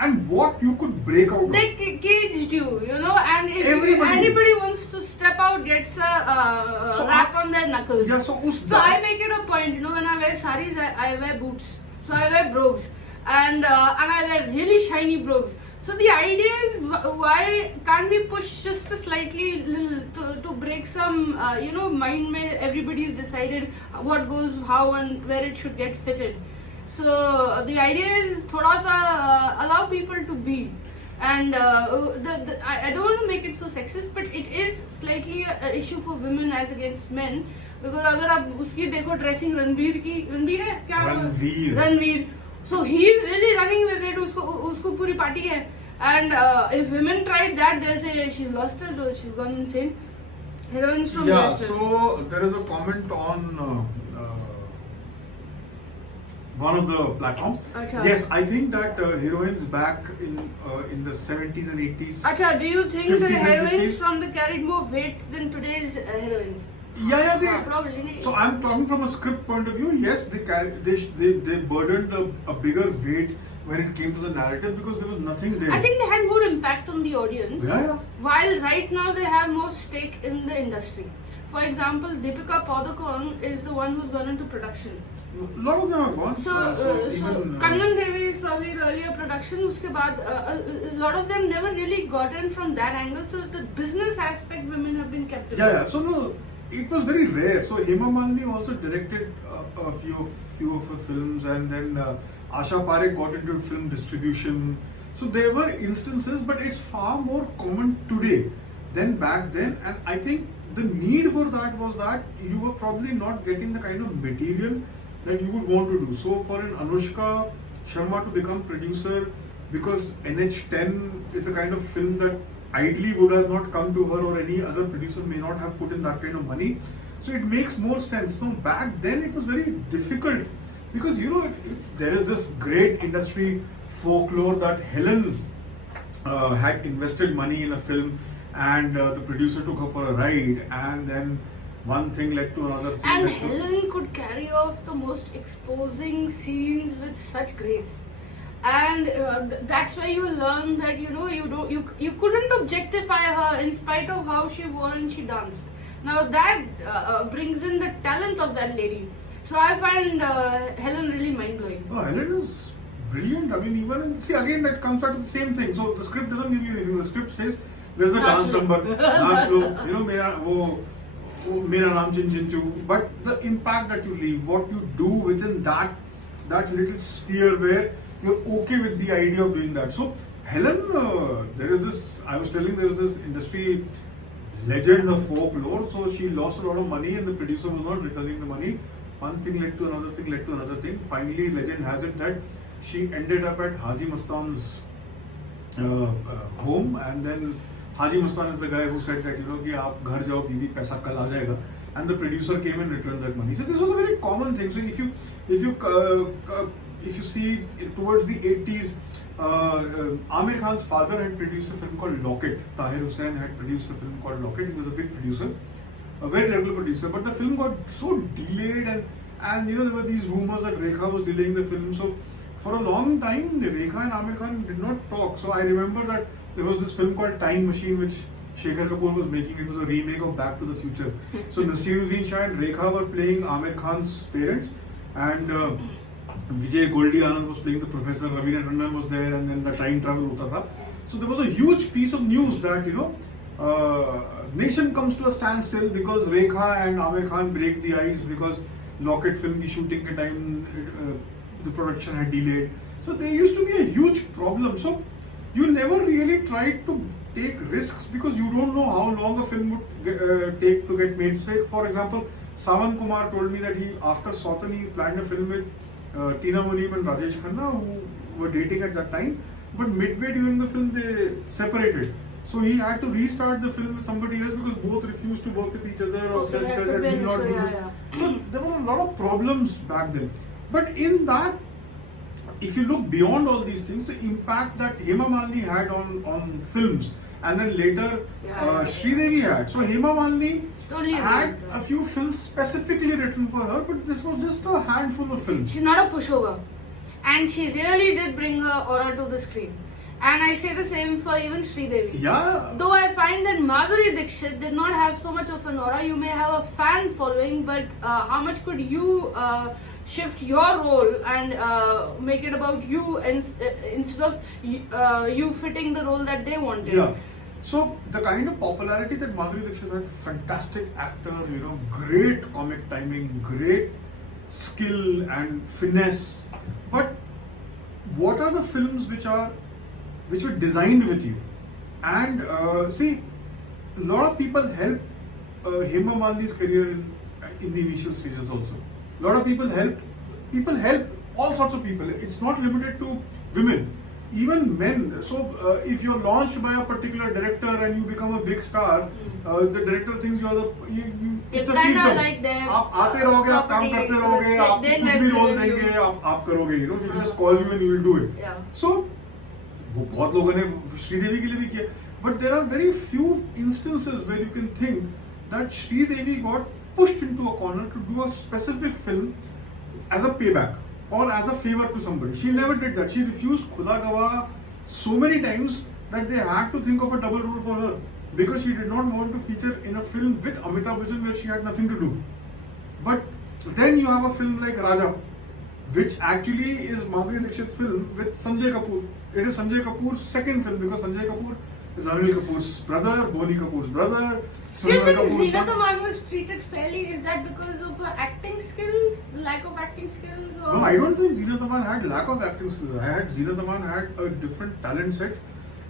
and what you could break out They caged you, and if anybody wants to step out, gets a rap on their knuckles. Yeah, so I make it a point, when I wear saris, I wear boots. So I wear brogues. And I wear really shiny brogues. So the idea is, why can't we push just a slightly to break some, mind where everybody's decided what goes how and where it should get fitted. So the idea is thoda sa allow people to be. And I don't want to make it so sexist, but it is slightly an issue for women as against men. Because अगर आप उसकी देखो dressing Ranveer है क्या? Ranveer. So he is really running with it. उसको पूरी party है. And if women tried that, they'll say she's lost it or she's gone insane. Heroines from Western. So there is a comment on one of the platforms. Achha. Yes, I think that heroines back in the 70s and 80s. Achha, do you think 50s the and heroines 60s? from the carried more weight than today's heroines? Yeah, Probably. So I'm talking from a script point of view. Yes, they burdened a bigger weight when it came to the narrative because there was nothing there. I think they had more impact on the audience. Yeah. While right now they have more stake in the industry. For example, Deepika Padukone is the one who's gone into production. A lot of them are gone. So Kannan Devi is probably the earlier production. Uske baad, a lot of them never really got in from that angle. So the business aspect, women have been kept away. Yeah. So no, it was very rare. So Hema Malini also directed a few of her films, and then Asha Parekh got into film distribution. So there were instances, but it's far more common today than back then. And I think the need for that was that you were probably not getting the kind of material that you would want to do. So for an Anushka Sharma to become producer, because NH10 is the kind of film that ideally would have not come to her, or any other producer may not have put in that kind of money. So it makes more sense. So back then it was very difficult because there is this great industry folklore that Helen had invested money in a film and the producer took her for a ride, and then one thing led to another thing. And Helen could carry off the most exposing scenes with such grace. And that's why you learn that you couldn't objectify her in spite of how she wore and she danced. Now that brings in the talent of that lady. So I find Helen really mind blowing. Oh, Helen is brilliant. I mean, again that comes out to the same thing. So the script doesn't give you anything. The script says there's a dance number, naach lo, Mera Naam Chin Chin Chu. But the impact that you leave, what you do within that little sphere where you're okay with the idea of doing that. So Helen, I was telling there's this industry legend of folklore. So she lost a lot of money and the producer was not returning the money. One thing led to another thing, led to another thing. Finally, legend has it that she ended up at Haji Mastan's home, and then Haji Mastan is the guy who said that कि आप घर जाओ बीवी पैसा कल आ जाएगा, and the producer came and returned that money. So this was a very common thing. So if you see towards the 80s, Amir Khan's father had produced a film called Locket. Tahir Hussain had produced a film called Locket. He was a big producer, a very regular producer, but the film got so delayed, and there were these rumors that Rekha was delaying the film. So for a long time, Rekha and Amir Khan did not talk. So I remember that there was this film called Time Machine, which Shekhar Kapoor was making. It was a remake of Back to the Future. So Naseeruddin Shah and Rekha were playing Amir Khan's parents, and Vijay Goldie Anand was playing the professor. Ravina Tandon was there, and then the time travel hota tha. So there was a huge piece of news that nation comes to a standstill because Rekha and Amir Khan break the ice because Locket film ki shooting ke time the production had delayed. So there used to be a huge problem. So you never really tried to take risks because you don't know how long a film would take to get made. Say, for example, Sawan Kumar told me that after Sautan, he planned a film with Tina Muneem and Rajesh Khanna, who were dating at that time. But midway during the film, they separated. So he had to restart the film with somebody else because both refused to work with each other or said that we will not do this. So there were a lot of problems back then. But in that, if you look beyond all these things, the impact that Hema Malini had on films, and then later Sridevi had. So Hema Malini had a few films specifically written for her, but this was just a handful of films. She's not a pushover, and she really did bring her aura to the screen. And I say the same for even Sridevi. Yeah. Though I find that Madhuri Dixit did not have so much of an aura. You may have a fan following, but how much could you shift your role and make it about you instead of you fitting the role that they wanted? Yeah. So the kind of popularity that Madhuri Dixit had, fantastic actor, great comic timing, great skill and finesse. But what are the films which are which were designed with you. And see, a lot of people helped Hema Malini's career in the initial stages also. A lot of people help all sorts of people. It's not limited to women, even men. So if you're launched by a particular director and you become a big star, the director thinks you are It's a kind of fiefdom. like them. आप आते रहोगे, आप काम करते रहोगे, आप they कुछ भी invest रोल in you. देंगे, आप करोगे, you know, we just call you and you will do it. Yeah. So वो बहुत लोगों ने श्रीदेवी के लिए भी किया, but there are very few instances where you can think that Sridevi got pushed into a corner to do a specific film as a payback or as a favor to somebody. She never did that. She refused Khuda Gawah so many times that they had to think of a double role for her because she did not want to feature in a film with Amitabh Bachchan where she had nothing to do. But then you have a film like Raja, which actually is Madhuri Dixit's film with Sanjay Kapoor. It is Sanjay Kapoor's second film because Sanjay Kapoor is Anil Kapoor's brother, Boney Kapoor's brother. Do you Sunil think Kapoor's Zeenat son. Aman was treated fairly? Is that because of her acting skills, lack of acting skills? Or? No, I don't think Zeenat Aman had lack of acting skills. Zeenat Aman had a different talent set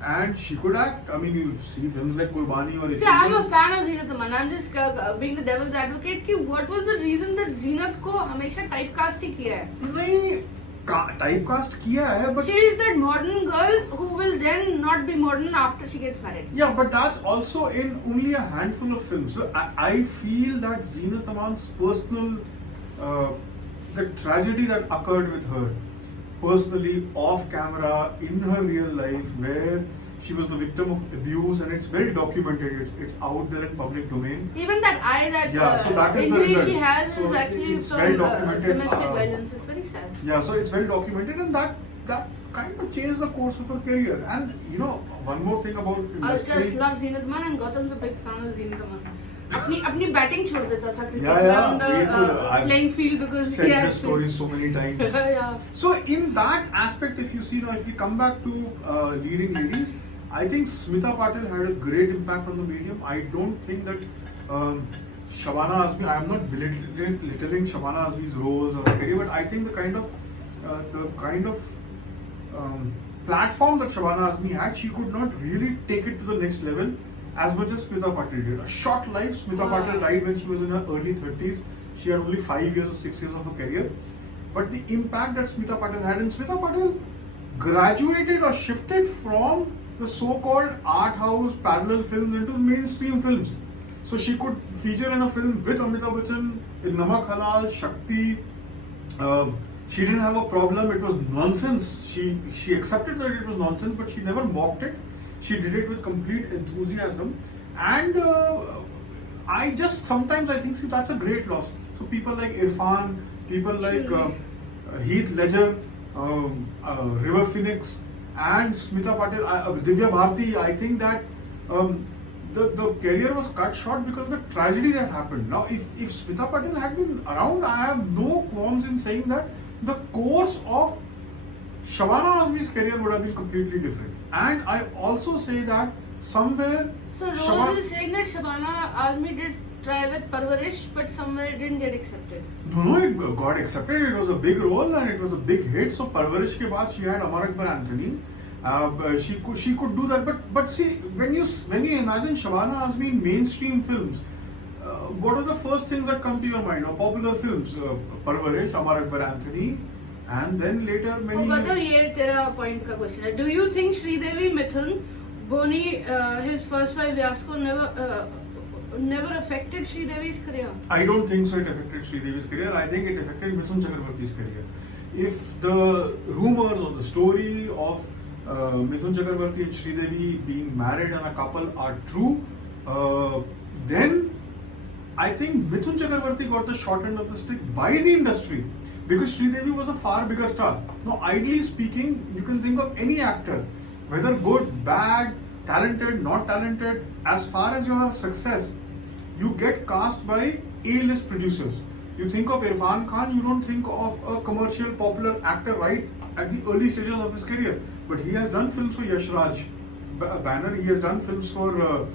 and she could act. I mean, you see films like Kurbani or See, I'm a fan of Zeenat Aman. I'm just being the devil's advocate. कि what was the reason that Zeenat को हमेशा typecast ही किया है? नहीं, typecast किया है, but She is that modern girl who will then not be modern after she gets married. yeah, but that's also in only a handful of films. So I feel that Zeenat Aman's personal, the tragedy that occurred with her, personally, off camera, in her real life, where she was the victim of abuse, and it's well documented. It's out there in public domain. Even that eye, that, Yeah, so that is the injury result. she has So is actually it's from well documented, domestic violence. It's very sad. Yeah, so it's well documented, and that kind of changed the course of her career. And you know, one more thing about I just industry. love Zeenat Aman and Gautam's a big fan of Zeenat Aman. अपनी batting छोड़ देता था cricket Yeah, में yeah, on ये तो the I've playing field because said he this has story so many times. yeah. So in that aspect, if you see now, if we come back to leading ladies, I think Smita Patil had a great impact on the medium. I don't think that Shabana Azmi, I am not belittling Shabana Azmi's roles or career, but I think the kind of platform that Shabana Azmi had, she could not really take it to the next level as much as Smita Patil did. A short life, Smita Patil died when she was in her early 30s. She had only 5 years or 6 years of a career. But the impact that Smita Patil had, and Smita Patil graduated or shifted from the so-called art house parallel films into mainstream films. So she could feature in a film with Amitabh Bachchan in Namak Halal, Shakti. She didn't have a problem. It was nonsense. She accepted that it was nonsense, but she never mocked it. She did it with complete enthusiasm. And I just sometimes I think, see, that's a great loss. So people like Irfan, people like Heath Ledger, River Phoenix, and Smita Patil, Divya Bharti, I think that the career was cut short because of the tragedy that happened. Now, if Smita Patil had been around, I have no qualms in saying that the course of Shabana Azmi's career would have been completely different. And I also say that somewhere. So Rose is saying that Shabana Azmi did try with Parvarish, but somewhere it didn't get accepted. No, it got accepted. It was a big role and it was a big hit. So Parvarish ke baad she had Amar Akbar Anthony. She could do that. But see, when you imagine Shabana Azmi in mainstream films, what are the first things that come to your mind? Or popular films, Parvarish, Amar Akbar Anthony, and then later many. Gautam, ये तेरा point का question है. Do you think Sridevi, Mithun, Boni, his first wife Yasko never affected Sridevi's career? I don't think so. It affected Sridevi's career. I think it affected Mithun Chakrabarti's career. If the rumors or the story of Mithun Chakrabarti and Sridevi being married and a couple are true, then I think Mithun Chakrabarti got the short end of the stick by the industry because Sridevi was a far bigger star. Now, ideally speaking, you can think of any actor, whether good, bad, talented, not talented, as far as you have success, you get cast by A-list producers. You think of Irfan Khan, you don't think of a commercial popular actor right at the early stages of his career. But he has done films for Yash Raj banner, he has done films for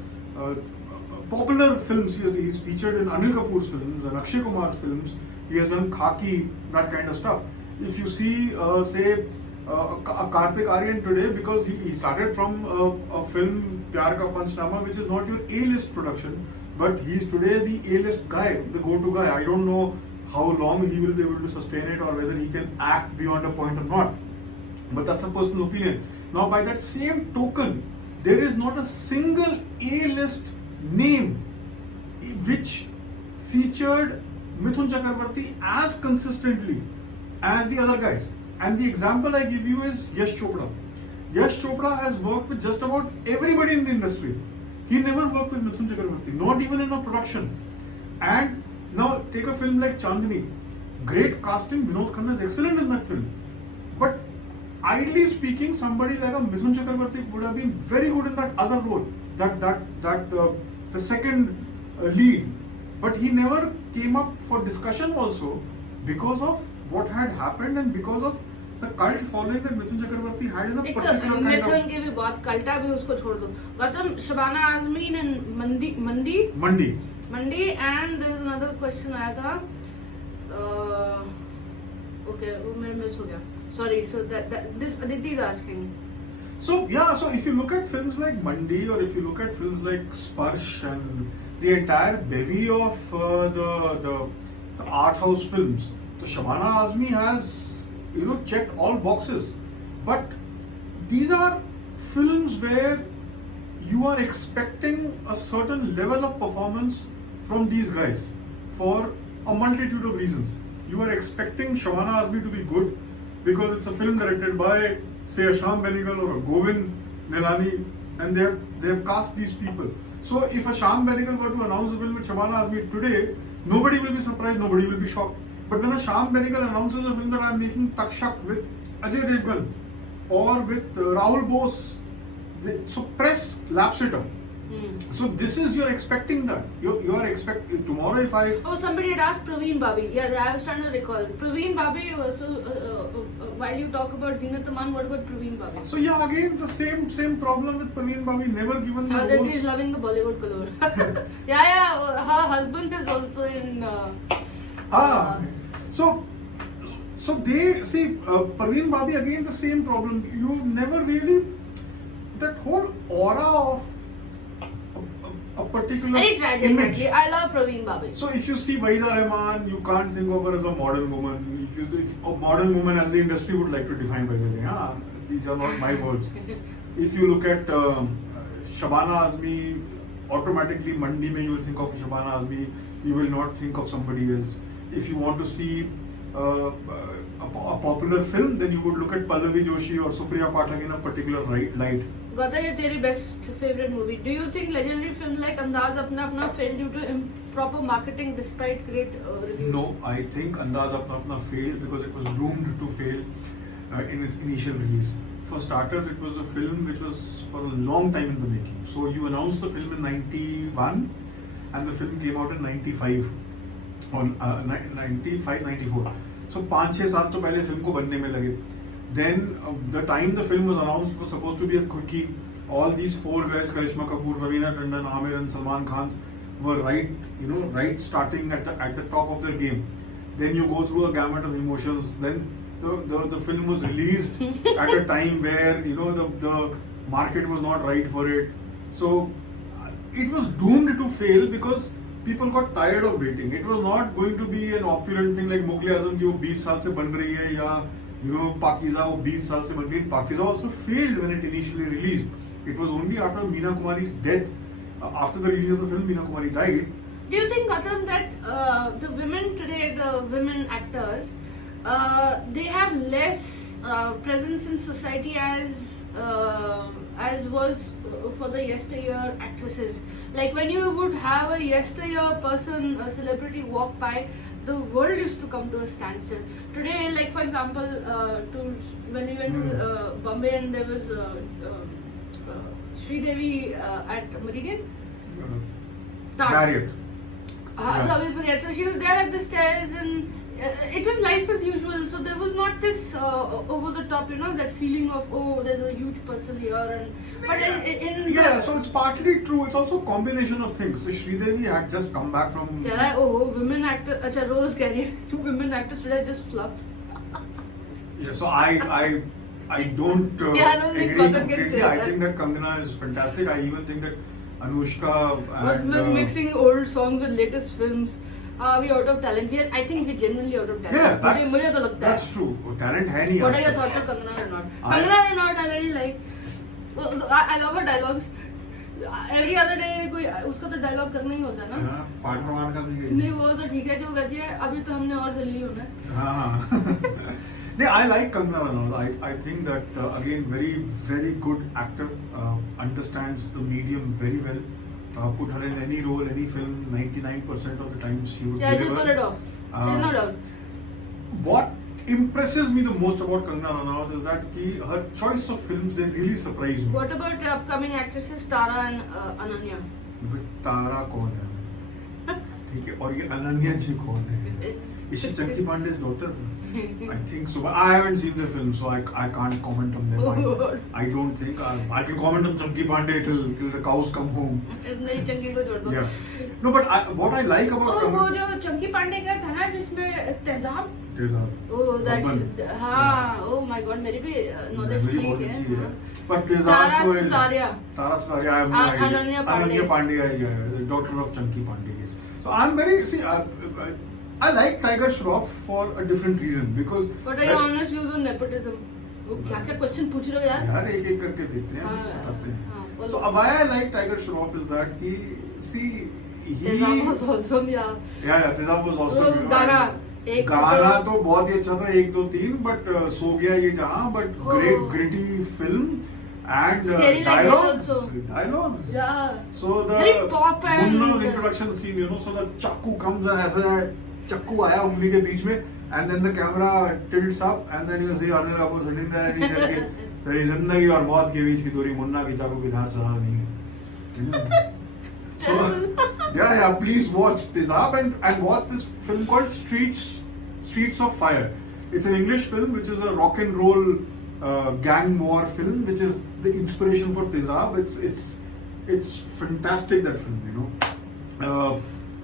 popular films. He's featured in Anil Kapoor's films and Akshay Kumar's films. He has done Khaki, that kind of stuff. If you see, say, Kartik Aaryan today, because he started from a film Pyar Ka Panchnama, which is not your A-list production, but he's today the A-list guy, the go-to guy. I don't know how long he will be able to sustain it or whether he can act beyond a point or not. But that's a personal opinion. Now, by that same token, there is not a single A-list name which featured Mithun Chakravarti as consistently as the other guys. And the example I give you is Yash Chopra. Yash Chopra has worked with just about everybody in the industry. He never worked with Mithun Chakravarti, not even in a production. And now take a film like Chandni. Great casting, Vinod Khanna is excellent in that film. But ideally speaking, somebody like a Mithun Chakravarti would have been very good in that other role, the second lead. But he never came up for discussion also because of what had happened and because of the cult following that Mithun Chakravarti had in a एक particular तो kind Mithun of की भी बहुत कल्टा भी उसको छोड़ दो Gautam Shabana Azmi and Mandi and there is another question आया था okay वो मेरे मिस हो गया sorry so that this Aditi is asking. So yeah, so if you look at films like Mandi or if you look at films like Sparsh and the entire bevy of the art house films, so Shabana Azmi has checked all boxes. But these are films where you are expecting a certain level of performance from these guys for a multitude of reasons. You are expecting Shabana Azmi to be good because it's a film directed by, say, a Shyam Benegal or a Govind Nilani, and they have cast these people. So if a Shyam Benegal were to announce a film with Shabana Azmi today, nobody will be surprised, nobody will be shocked. But when a Shyam Benegal announces a film that I am making Takshak with Ajay Devgan or with Rahul Bose, so press laps it up. So this is, you're expecting that. You are expecting tomorrow if I... Oh, somebody had asked Praveen Babi. Yeah, I was trying to recall. Praveen Babi also, while you talk about Zeenat Aman, what about Praveen Babi? So yeah, again the same problem with Praveen Babi. Never given the That roles. is loving the Bollywood color. yeah, her husband is also in... So they see Praveen Babi, again the same problem. You never really, that whole aura of a particular Very tragic image. actually. I love Praveen Babi. So if you see Waheeda Rehman, you can't think of her as a modern woman. If a modern woman, as the industry would like to define, by the way, these are not my words. If you look at Shabana Azmi, automatically Mandi mein you will think of Shabana Azmi. You will not think of somebody else. If you want to see a popular film, then you would look at Pallavi Joshi or Supriya Pathak in a particular light. Gautam, ये तेरी best favorite movie. Do you think legendary film like Andaz Apna Apna failed due to improper marketing despite great reviews? No, I think Andaz Apna Apna failed because it was doomed to fail in its initial release. For starters, it was a film which was for a long time in the making. So you announced the film in 91 and the film came out in 95 or 95, 94. So 5-6 साल तो पहले film को बनने में लगे. Then the time the film was announced, it was supposed to be a quickie. All these four guys, Karishma Kapoor, Raveena Tandon, Aamir and Salman Khan, were right starting at the top of their game. Then you go through a gamut of emotions. Then the film was released at a time where the market was not right for it. So it was doomed to fail because people got tired of waiting. It was not going to be an opulent thing like Mughal Azam ki wo 20 साल से बन रही है या Pakiza वो 20 साल से बन रही है. Pakiza also failed when it initially released. It was only after Meena Kumari's death, after the release of the film, Meena Kumari died. Do you think, Gautam, that the women today, the women actors, they have less presence in society as was for the yesteryear actresses? Like when you would have a yesteryear person, a celebrity walk by, the world used to come to a standstill. Today, like for example, when we went to Bombay and there was Sridevi at Meridian? Marriott. So we forget. So she was there at the stairs and it was life as usual. So there was not this over the top, that feeling of, oh, there's a huge person here. So it's partly true. It's also a combination of things. So Sridevi had just come back from... women actors, Rose Carey, women actors today just fluff. Yeah, so I I don't Yeah, I don't think agree Patak can completely. say I that. think that Kangana is fantastic. I even think that Anushka Was and mixing old songs with latest films. Are we out of talent? I think we're genuinely out of talent. yeah, मुझे तो लगता है. that's true. Talent है नहीं. What are your आजकल. thoughts on Kangana Ranaut? I- Kangana Ranaut, I really like. Well, I love her dialogues. Every other day कोई उसका तो dialogue करना ही होता है ना. हाँ, पाठ प्रमाण का भी नहीं वो तो ठीक है जो कहती है अभी तो हमने और जल्दी होना है. हाँ. Yeah, I like Kangana Ranaut. I think that again very good actor, understands the medium very well. Put her in any role, any film, 99% of the time she would Yeah, just deliver. pull it off. There's no doubt. What impresses me the most about Kangana Ranaut is that her choice of films, they really surprise me. What about upcoming actresses Tara and Ananya? But Tara कौन है? ठीक है, और ये अनन्या जी कौन है? Is she Chunky Pandey's daughter? I think so, but I haven't seen the film, so I can't comment on them. Oh. I don't think I can comment on Chunky Pandey till the cows come home. नहीं चंकी को जोड़ दो. Yeah. No, but what I like about वो Kangana, जो चंकी पांडे का था ना जिसमें तेजाब. there's a Oh, that's Bubble. हाँ. Oh my God, मेरी भी knowledge memory ठीक बहुत है. अच्छी है. हाँ. But Tezab Tara तो is Sutaria. Tara Sutaria. I have no idea. Ananya Pandey. Ananya Pandey, yeah, the daughter of Chunky Pandey. Yes. So I'm very I like Tiger Shroff for a different reason because. What are your honest views on nepotism? वो क्या क्या question पूछ रहे हो यार? यार एक एक करके देखते हैं, हाँ, बताते हैं. हाँ, बोलो. So why I like Tiger Shroff is that he तेजाब was also yeah. yeah, Tezab was also. वो गाना एक गाना तो बहुत ही अच्छा था 1 2 3 बट सो गया ये जहां but great gritty film and Scary like dialogues that also. dialogues Yeah. so the Very pop and- Munna's introduction scene, you know, so the chaku comes and ऐसा chaku आया उंगली के बीच में and then the camera tilts up and then you see Anil Kapoor sitting there and he says कि तेरी जिंदगी और मौत के बीच की दूरी मुन्ना की चाकू की धार सहा नहीं है. So yeah, please watch Tezab and watch this film called Streets of Fire. It's an English film which is a rock and roll gang war film, which is the inspiration for Tezab. It's fantastic, that film, you know.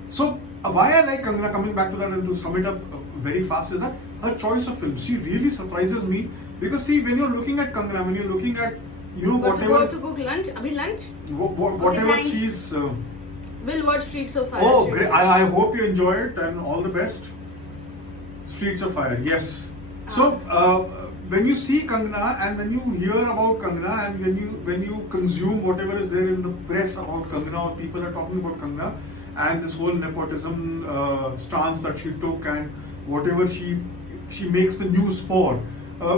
So why I like Kangana, coming back to that and to sum it up very fast, is that her choice of films, she really surprises me because see, when you're looking at Kangana, when you're looking at, you know, But we whatever have to cook lunch. Abhi lunch. whatever thanks. she's We'll watch Streets of Fire. oh straight great, away. I hope you enjoy it and all the best. Streets of Fire, yes. So when you see Kangana and when you hear about Kangana and when you consume whatever is there in the press about Kangana or people are talking about Kangana and this whole nepotism stance that she took and whatever she makes the news for,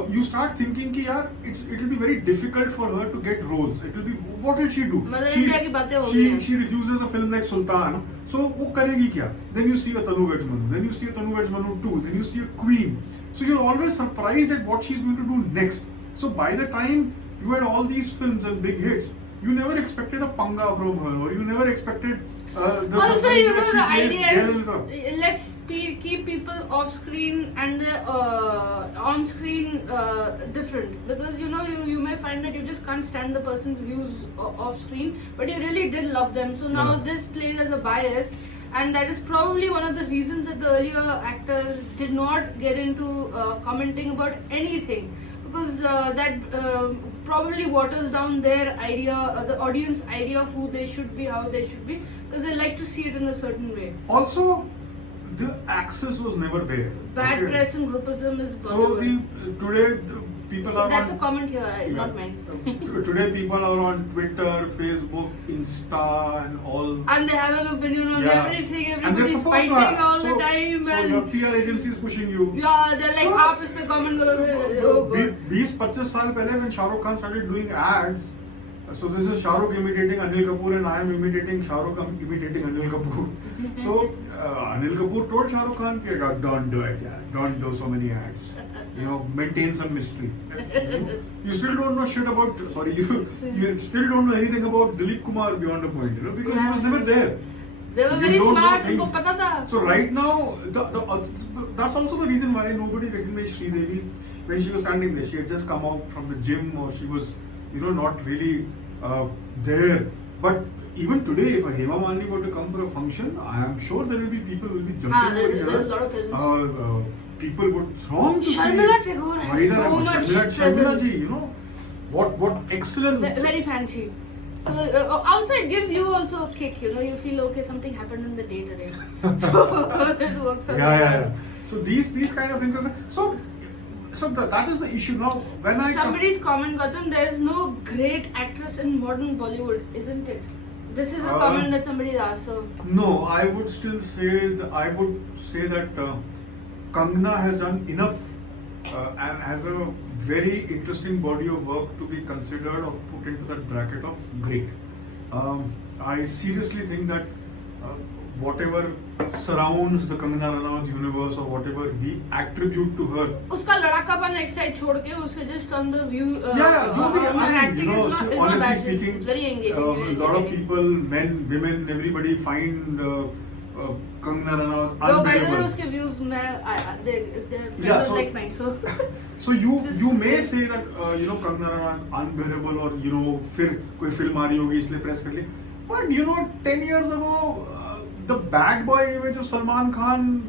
you start thinking कि यार it will be very difficult for her to get roles. It will be, what will she do? Mother India की बातें हो गई हैं. She refuses a film like Sultan. So वो करेगी क्या? Then you see a Tanu Vej Manu. Then you see a Tanu Vej Manu 2. Then you see a Queen. So you're always surprised at what she's going to do next. So by the time you had all these films and big hits, you never expected a Panga from her, or you never expected the Also, you know, the she idea plays is Jayalalitha. let's keep people off screen and the on screen different, because you know you may find that you just can't stand the person's views off screen, but you really did love them. So now Yeah. this plays as a bias, and that is probably one of the reasons that the earlier actors did not get into commenting about anything, because that probably waters down their idea, the audience idea of who they should be, how they should be, because they like to see it in a certain way. Also, the access was never there. Bad Okay. press and groupism is So Bollywood. today people So are that's a on, comment here, not yeah. mine. Today people are on Twitter, Facebook, Insta, and all. And they have an opinion on Yeah. everything. And they're Everybody's supposed fighting to have. all So- the time, So and your PR agency is pushing you. yeah, they're like, So- आप इस पे comment करो फिर. Oh God. 20-25 साल पहले when Shah Rukh Khan started doing ads, so this is Shah Rukh imitating Anil Kapoor and I am imitating Shah Rukh imitating Anil Kapoor. So Anil Kapoor told Shah Rukh Khan, don't do it, yeah, don't do so many ads. You know, maintain some mystery. You still don't know shit about. Sorry, you still don't know anything about Dilip Kumar beyond a point, you know, because he was never there. They were You very don't know smart. things. उनको पता था. So right now, that's also the reason why nobody recognized Sridevi when she was standing there. She had just come out from the gym, or she was, you know, not really there. But even today, if a Hema Malini were to come for a function, I am sure there will be people who will be jumping over each there's a other. lot of presence. People would throng to Sharmila see. Tagore has Vaidya so Rama, much Sharmila presence. ji, you know, what excellent. Very fancy. So outside gives you also a kick, you know, you feel okay, something happened in the day today. So it works out. Yeah. So these kind of things are that is the issue now. When I Somebody's comment, Gautam, there is no great actress in modern Bollywood, isn't it? This is a comment that somebody asked. So no, I would still say that Kangana has done enough and has a very interesting body of work to be considered or put into that bracket of great. I seriously think that whatever surrounds the Kangana Ranaut universe or whatever we attribute to her. उसका लड़ाकापन एक side छोड़ के उसके just on the view. जो भी, I mean, acting you know, is not, so honestly bad. speaking, It's very engaging. a lot of people, men, women, everybody find Kangana Ranaut Though by the way, unbearable. उसके views में they're Yeah, so- like mine. So So you may say that Kangana Ranaut is unbearable or फिर कोई film आ रही होगी इसलिए press कर ली. But 10 years ago, the bad boy image of Salman Khan,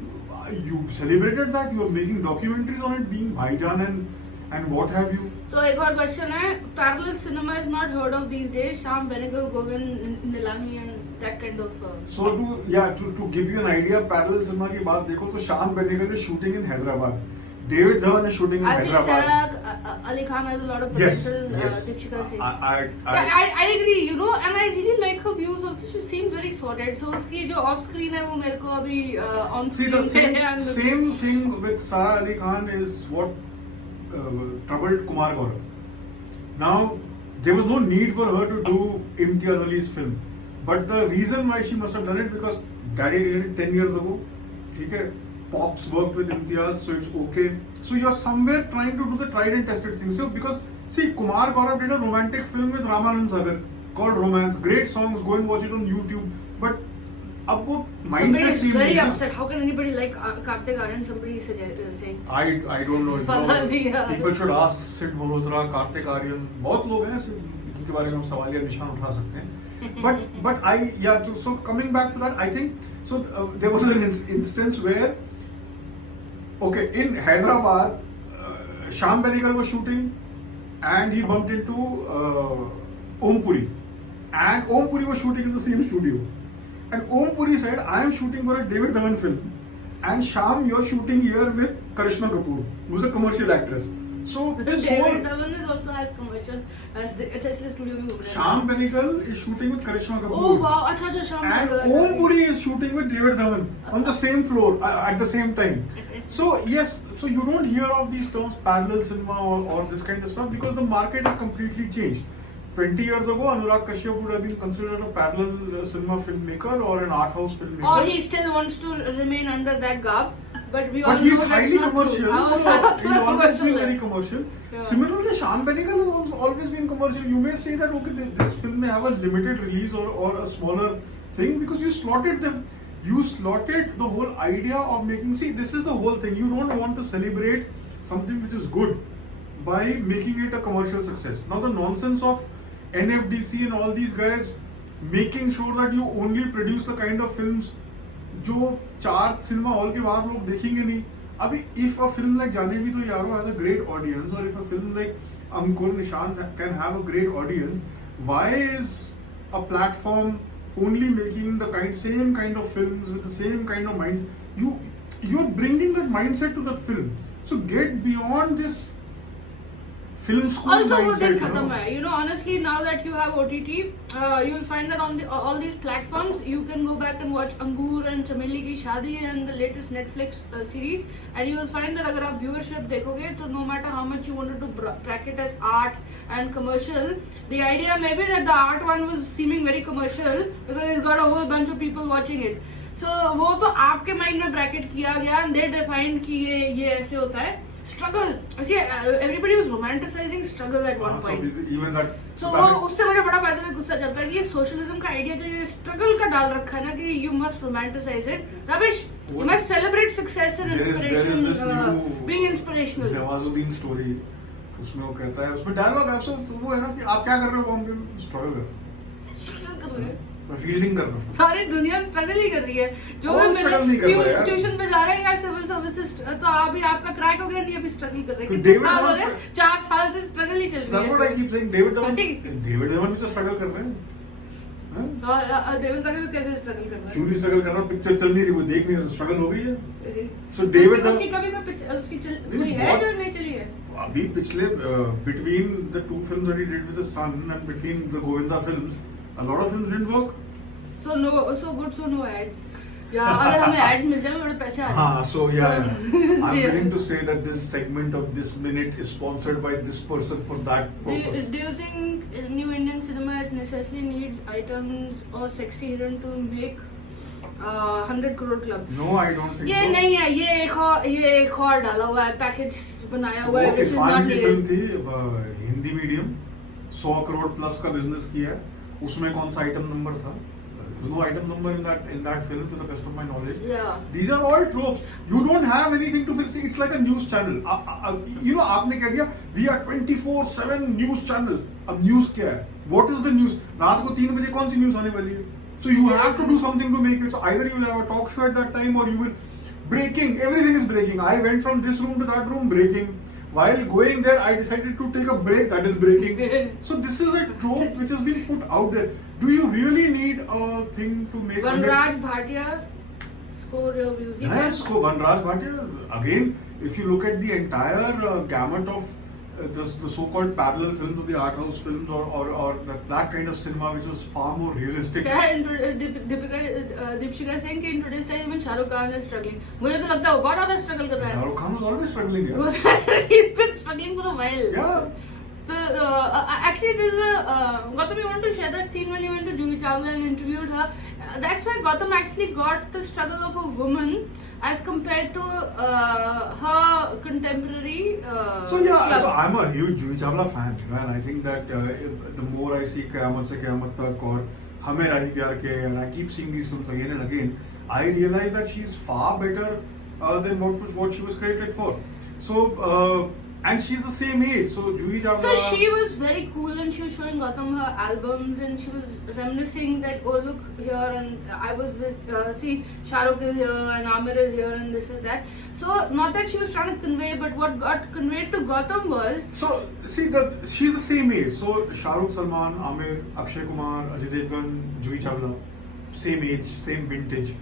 you celebrated that. You are making documentaries on it, being Bhaijan and what have you. So एक और question है, parallel cinema is not heard of these days. Shyam Benegal, Govind Nilani and that kind of. So to give you an idea, parallel cinema की बात देखो तो Shyam Benegal is shooting in Hyderabad. David Dhawan is shooting in I think Hyderabad. Sarah Ali Khan has a lot of Yes. potential. Deepika Singh. I I agree, you know, and I really like her views also. She seems very sorted. So उसकी जो off screen है वो मेरे को अभी on See, screen the same thing with Sara Ali Khan is what troubled Kumar Gaurav. Now, there was no need for her to do Imtiaz Ali's film. But the reason why she must have done it because Daddy did it 10 years ago. Okay? Pops worked with Imtiaz, so it's okay. So you're somewhere trying to do the tried and tested thing. So because, see, Kumar Gaurav did a romantic film with Ramanand Sagar called Romance. Great songs, go and watch it on YouTube. But अब वो Somebody mindset is change very है ना? upset. How can anybody like Kartik Aryan? Somebody is saying. I don't know. पता नहीं यार. People should ask Sid Malhotra, Kartik Aryan. बहुत लोग हैं जिनके बारे में हम सवाल या निशान उठा सकते हैं. But so coming back to that, I think so. There was an instance where, okay, in Hyderabad, Shyam Benegal was shooting, and he bumped into Om Puri, and Om Puri was shooting in the same studio. And Om Puri said, I am shooting for a David Dhawan film. And Shyam, you're shooting here with Karishma Kapoor, who's a commercial actress. So this David whole Dhawan is also has commercial. Tesla studio में हो रहा है. Shyam Benegal is shooting with Karishma Kapoor. Oh wow, अच्छा Shyam And Benegal. Om Puri is shooting with David Dhawan on the same floor at the same time. So yes, so you don't hear of these terms parallel cinema or this kind of stuff because the market has completely changed. 20 years ago, Anurag Kashyap would have been considered a parallel cinema filmmaker or an art house filmmaker. Or he still wants to remain under that garb, but we all But he's know that's highly not commercial, true. so he's always been very commercial. Yeah. Similarly, Shyam Benegal has also always been commercial. You may say that okay, this film may have a limited release or a smaller thing because you slotted them. You slotted the whole idea of making. See, this is the whole thing. You don't want to celebrate something which is good by making it a commercial success. Now the nonsense of NFDC and all these guys making sure that you only produce the kind of films जो 4 cinema hall के बाहर लोग देखेंगे नहीं. अभी if a film like जाने भी तो यारो has a great audience or if a film like Ankur Nishant can have a great audience, why is a platform only making the same kind of films with the same kind of minds? You're bringing that mindset to that film. So get beyond this film school Also, वो mindset. दिन खत्म है. You know, honestly, now that you have OTT, you'll find that on all these platforms, you can go back and watch Angur and Chameli Ki Shaadi and the latest Netflix series, and you will find that अगर आप viewership देखोगे, तो no matter how much you wanted to bracket as art and commercial, the idea may be that the art one was seeming very commercial because it's got a whole bunch of people watching it. So वो तो आपके mind में bracket किया गया and they defined कि ये ऐसे होता है. Struggle. See, everybody was romanticizing struggle at one point. Even that. So उससे मुझे बड़ा बात में गुस्सा चलता है कि ये सोशलिज्म का आइडिया जो ये स्ट्रगल का डाल रखा है ना कि you must romanticize it. Rubbish. You must celebrate success and inspiration. Being inspirational. Nawazuddin story उसमें वो कहता है उसमें डायलॉग है वो है ना कि आप क्या कर रहे हो बॉम्बे में स्ट्रगल कर Struggle कर रहे हैं. मैं फील्डिंग कर रहा हूँ। सारी दुनिया स्ट्रगल ही कर रही है। जो कौन भी struggle नहीं कर रहा है यार? ट्यूशन पे जा रहे हैं या सिविल सर्विसेज, तो अभी आपका क्रैक हो गया नहीं, अभी स्ट्रगल कर रहे हैं। तो कितने David साल हो Dhawan गए? 4 साल से स्ट्रगल ही चल That's रही what I है। keep saying. David Dhawan ठीक। भी तो स्ट्रगल कर रहे हैं। हाँ? देवेंद्र सागर कैसे स्ट्रगल कर रहा क्यों नहीं स्ट्रगल कर रहा? पिक्चर चल नहीं रही, कोई देख नहीं रहा, स्ट्रगल हो गई है। है? So David उसकी Dhawan कभी उसकी नहीं, कोई है बहुत- जो नहीं चली है? अभी पिछले between the two films that he did with his son and between the Govinda films, a lot of films didn't work. So good, so no ads. या अगर हमें एड्स मिल जाए बड़े पैसे आ हाँ, so yeah, I'm Yeah. willing to say that this segment of this minute is sponsored by this person for that purpose. Do you think new Indian cinema necessarily needs items or sexy heroine to make 100 crore club? No, I don't think ये so. नहीं है, ये एक और डाला हुआ है, package बनाया हुआ है, वो which is इरफान not की real. फिल्म थी हिंदी मीडियम, 100 करोड़ प्लस का बिजनेस किया है, उसमें कौन सा आइटम नंबर था? No item number in that film, to the best of my knowledge. Yeah. These are all tropes. You don't have anything to fill. See, it's like a news channel. You know, आपने कह दिया we are 24/7 news channel. अब news क्या है? What is the news? रात को 3 बजे कौन सी news आने वाली है? So you have to do something to make it. So either you will have a talk show at that time, or you will breaking. Everything is breaking. I went from this room to that room, breaking. While going there, I decided to take a break. That is breaking. So this is a trope which has been put out there. Do you really need a thing to make? Vanraj Bhatia score your views. Yes, Vanraj Bhatia. Again, if you look at the entire gamut of the so-called parallel films, or the art house films, or that kind of cinema, which was far more realistic. क्या है दीपिका सिंह के in today's time even Shahrukh Khan is struggling. मुझे तो लगता है वो बहुत ज्यादा struggle कर रहा है. Shahrukh Khan was always struggling. Yeah. He's been struggling for a while. Yeah. So actually, there's a Gautam. You want to share that scene when you went to Juhi Chawla and interviewed her? That's where Gautam actually got the struggle of a woman as compared to her contemporary. So yeah, club. so I'm a huge Juhi Chawla fan, and I think that the more I see Qayamat Se Qayamat Tak or Hame Rahi Pyar Ke, and I keep seeing these films again and again, I realize that she's far better than what she was credited for. So and she's the same age. So Juhi Chawla. So she was very cool and she was showing Gautam her albums and she was reminiscing that, oh look here, and I was with see Shah Rukh is here and Amir is here and this is that. So not that she was trying to convey, but what got conveyed to Gautam was. So see that she's the same age. So Shah Rukh, Salman, Amir, Akshay Kumar, Ajay Devgan, Juhi Chawla, same age, same vintage.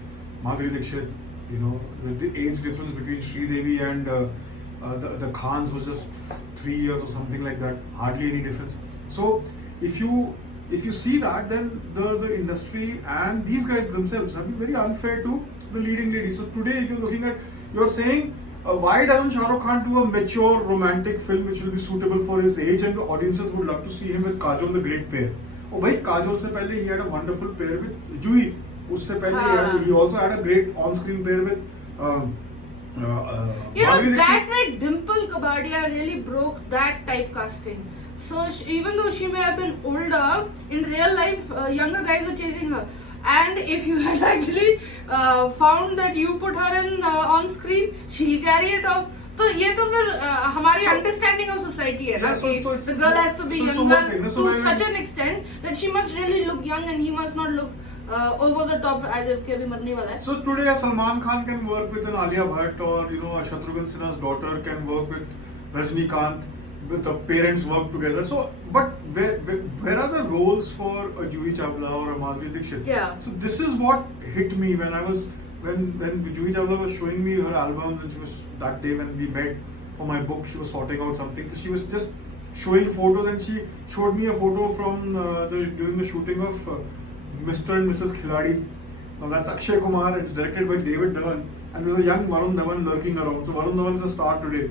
Madhuri Dixit, you know, the age difference between Sridevi and the Khans was just 3 years or something like that. Hardly any difference. So if you see that, then the industry and these guys themselves have been very unfair to the leading ladies. So today, if you're looking at, you're saying, why doesn't Shah Rukh Khan do a mature romantic film which will be suitable for his age, and the audiences would love to see him with Kajol, the great pair. Oh, bhai, Kajol se pehle he had a wonderful pair with Juhi. Usse pehle he also had a great on-screen pair with. You know, that way Dimple Kabadia really broke that typecasting. So even though she may have been older, in real life, younger guys were chasing her. And if you had actually found that you put her in on screen, she'll carry it off. तो ये तो फिर हमारी understanding of society है ना कि the girl has to be younger to such an extent that she must really look young and he must not look over the top as if के अभी मरने वाला है. So today Salman Khan can work with an Alia Bhatt, or you know, Shatrughan Sinha's daughter can work with Rajnikant. With the parents work together. So, but where are the roles for a Juhi Chawla or a Madhuri Dixit? Yeah. So this is what hit me when I was when Juhi Chawla was showing me her albums, and she was that day when we met for my book, she was sorting out something. So she was just showing photos, and she showed me a photo from during the shooting of Mr. and Mrs. Khiladi. Now that's Akshay Kumar, and it's directed by David Dhawan, and there's a young Varun Dhawan lurking around. So Varun Dhawan is a star today.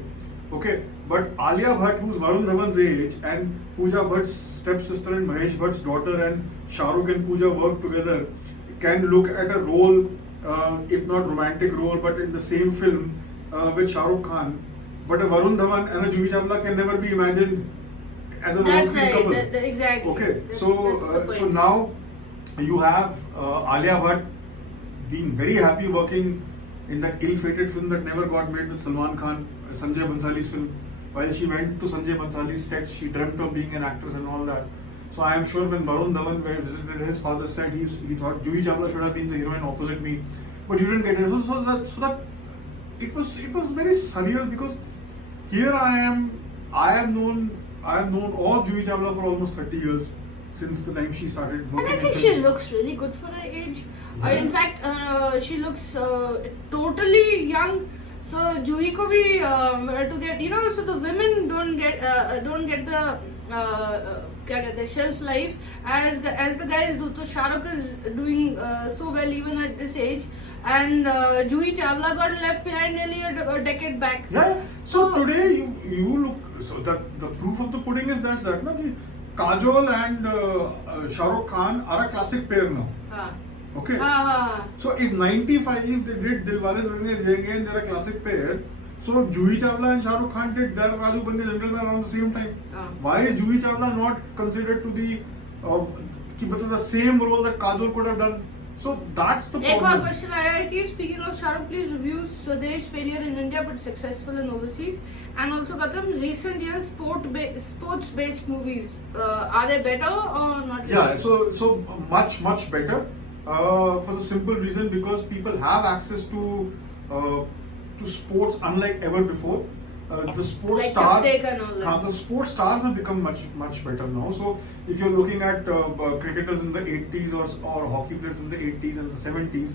Okay, but Alia Bhatt, who's Varun Dhawan's age, and Pooja Bhatt's stepsister and Mahesh Bhatt's daughter, and Shah Rukh and Pooja work together, can look at a role, if not romantic role, but in the same film with Shah Rukh Khan. But a Varun Dhawan and a Juhi Chawla can never be imagined as a on-screen couple. Exactly. Okay, that's so now you have Alia Bhatt being very happy working in that ill-fated film that never got made with Salman Khan, Sanjay Bansali's film. While she went to Sanjay Bansali's set, she dreamt of being an actress and all that. So I am sure when Varun Dhawan visited his father's side, he thought Juhi Chawla should have been the heroine opposite me, but you didn't get it. So that it was very surreal, because here I have known of Juhi Chawla for almost 30 years, since the time she started working. And I think she looks really good for her age. Yeah. In fact, she looks totally young. So Juhi ko bhi to get, so the women don't get the क्या कहते हैं shelf life as the guys do. So Shah Rukh is doing so well even at this age, and Juhi Chawla got left behind nearly a decade back. Yeah. So today you look. So the proof of the pudding is that na ki Kajol and Shah Rukh Khan are a classic pair now. Okay. So if 95 they did Dilwale Dulhaniya Le Jayenge and they're a classic pair, so Juhi Chawla and Shah Rukh Khan did Dar Raju Ban Gaya Gentleman around the same time. Why is Juhi Chawla not considered to be the same role that Kajol could have done? So that's the problem. एक और question आया है कि speaking of Shah Rukh, please review Swadesh failure in India but successful in overseas, and also Gautam, recent years sports based movies, are they better or not? Yeah, really? so much better, for the simple reason because people have access to sports unlike ever before. The sports like stars, the sports stars have become much better now. So if you're looking at cricketers in the 80s or hockey players in the 80s and the 70s,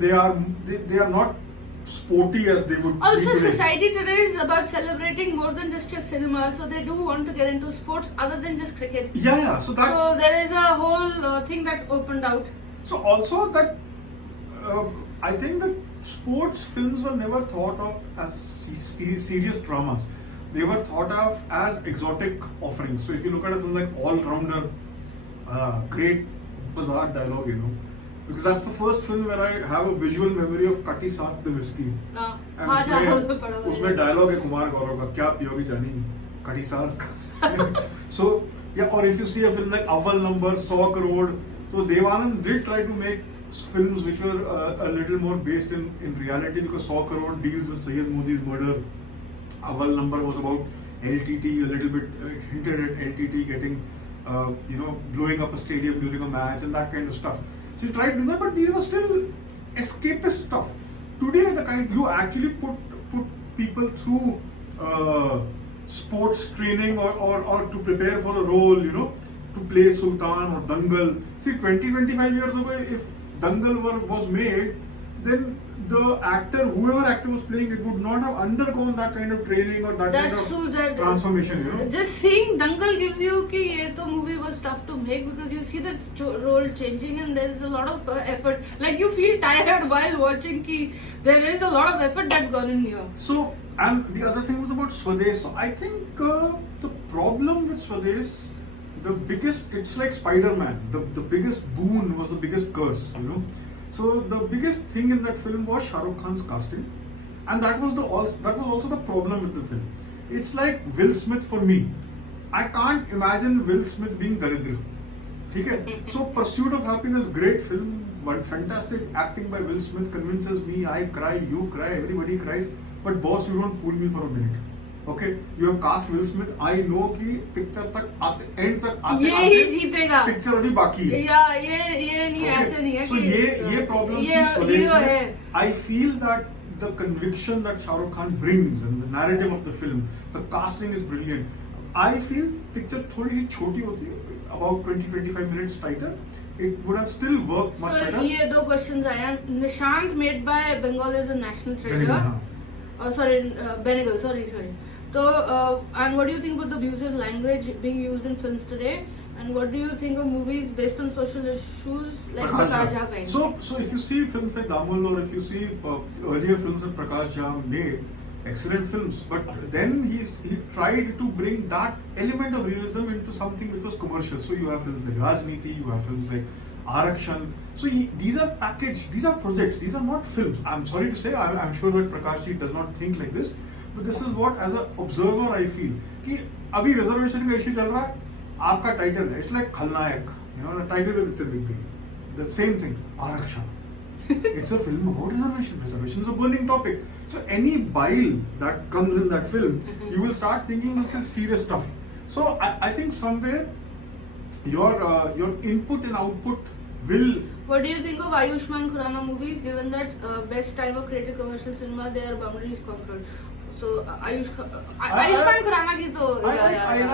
they are not sporty as they would also be today. Society today is about celebrating more than just your cinema, so they do want to get into sports other than just cricket. Yeah. So there is a whole thing that's opened out. So also that I think that sports films were never thought of as serious dramas. They were thought of as exotic offerings. So if you look at a film like All Rounder, great bizarre dialogue, because that's the first film where I have a visual memory of Kati Saath the whiskey. And उसमें dialogue है कुमार गौरव का, क्या पियोगी जानी Kati Saath. So yeah, or if you see a film like Aval Number, 100 Crore, so Devanand did try to make films which were a little more based in reality, because 100 Crore deals with Syed Modi's murder. Aval Number was about LTT, a little bit hinted at LTT getting, blowing up a stadium during a match and that kind of stuff. So he tried to do that, but these were still escapist stuff. Today, the kind you actually put people through sports training or to prepare for a role, to play Sultan or Dangal. See, 20-25 years ago, if Dangal was made, then the whoever actor was playing it, would not have undergone that kind of training or that That's kind true, of transformation. Just seeing Dangal gives you कि ये तो movie was tough to make, because you see the role changing and there is a lot of effort. Like you feel tired while watching कि there is a lot of effort that's gone in here. So, and the other thing was about Swadesh. So I think the problem with Swadesh, it's like Spider-Man. The biggest boon was the biggest curse, So the biggest thing in that film was Shah Rukh Khan's casting, and that was also the problem with the film. It's like Will Smith for me. I can't imagine Will Smith being Daridra. Okay? So Pursuit of Happiness, great film, but fantastic acting by Will Smith convinces me. I cry, you cry, everybody cries. But boss, you don't fool me for a minute. Okay, you have cast Will Smith. I know कि picture तक end तक आते ही जीतेगा. Picture अभी बाकी है. या ये नहीं ऐसे नहीं है. So ये problem थी Swadesh में. I feel that the conviction that Shah Rukh Khan brings and the narrative of the film, the casting is brilliant. I feel picture थोड़ी सी छोटी होती है, about 20-25 minutes tighter. It would have still worked much better. So ये दो questions आए हैं. Nishant made by Bengal is a national treasure. Benegal, sorry. So, and what do you think about the abusive language being used in films today? And what do you think of movies based on social issues like Prakash Jha kind? So if you see films like Damal, or if you see earlier films that Prakash Jha made, excellent films, but then he tried to bring that element of realism into something which was commercial. So you have films like Rajniti, you have films like Arakshan. So these are packaged, these are projects, these are not films. I'm sorry to say, I'm sure that Prakash Ji does not think like this, but this is what, as an observer, I feel कि अभी reservation का issue चल रहा है, आपका title है, it's like खलनायक, the title of the big thing. The same thing, Arakshan. It's a film about reservation. Reservation is a burning topic. So any bile that comes in that film, you will start thinking this is serious stuff. So I think somewhere your input and output will. What do you think of Ayushmann Khurrana movies? Given that best time of creative commercial cinema, their boundaries conquered. So Ayushmann Khurrana ki to I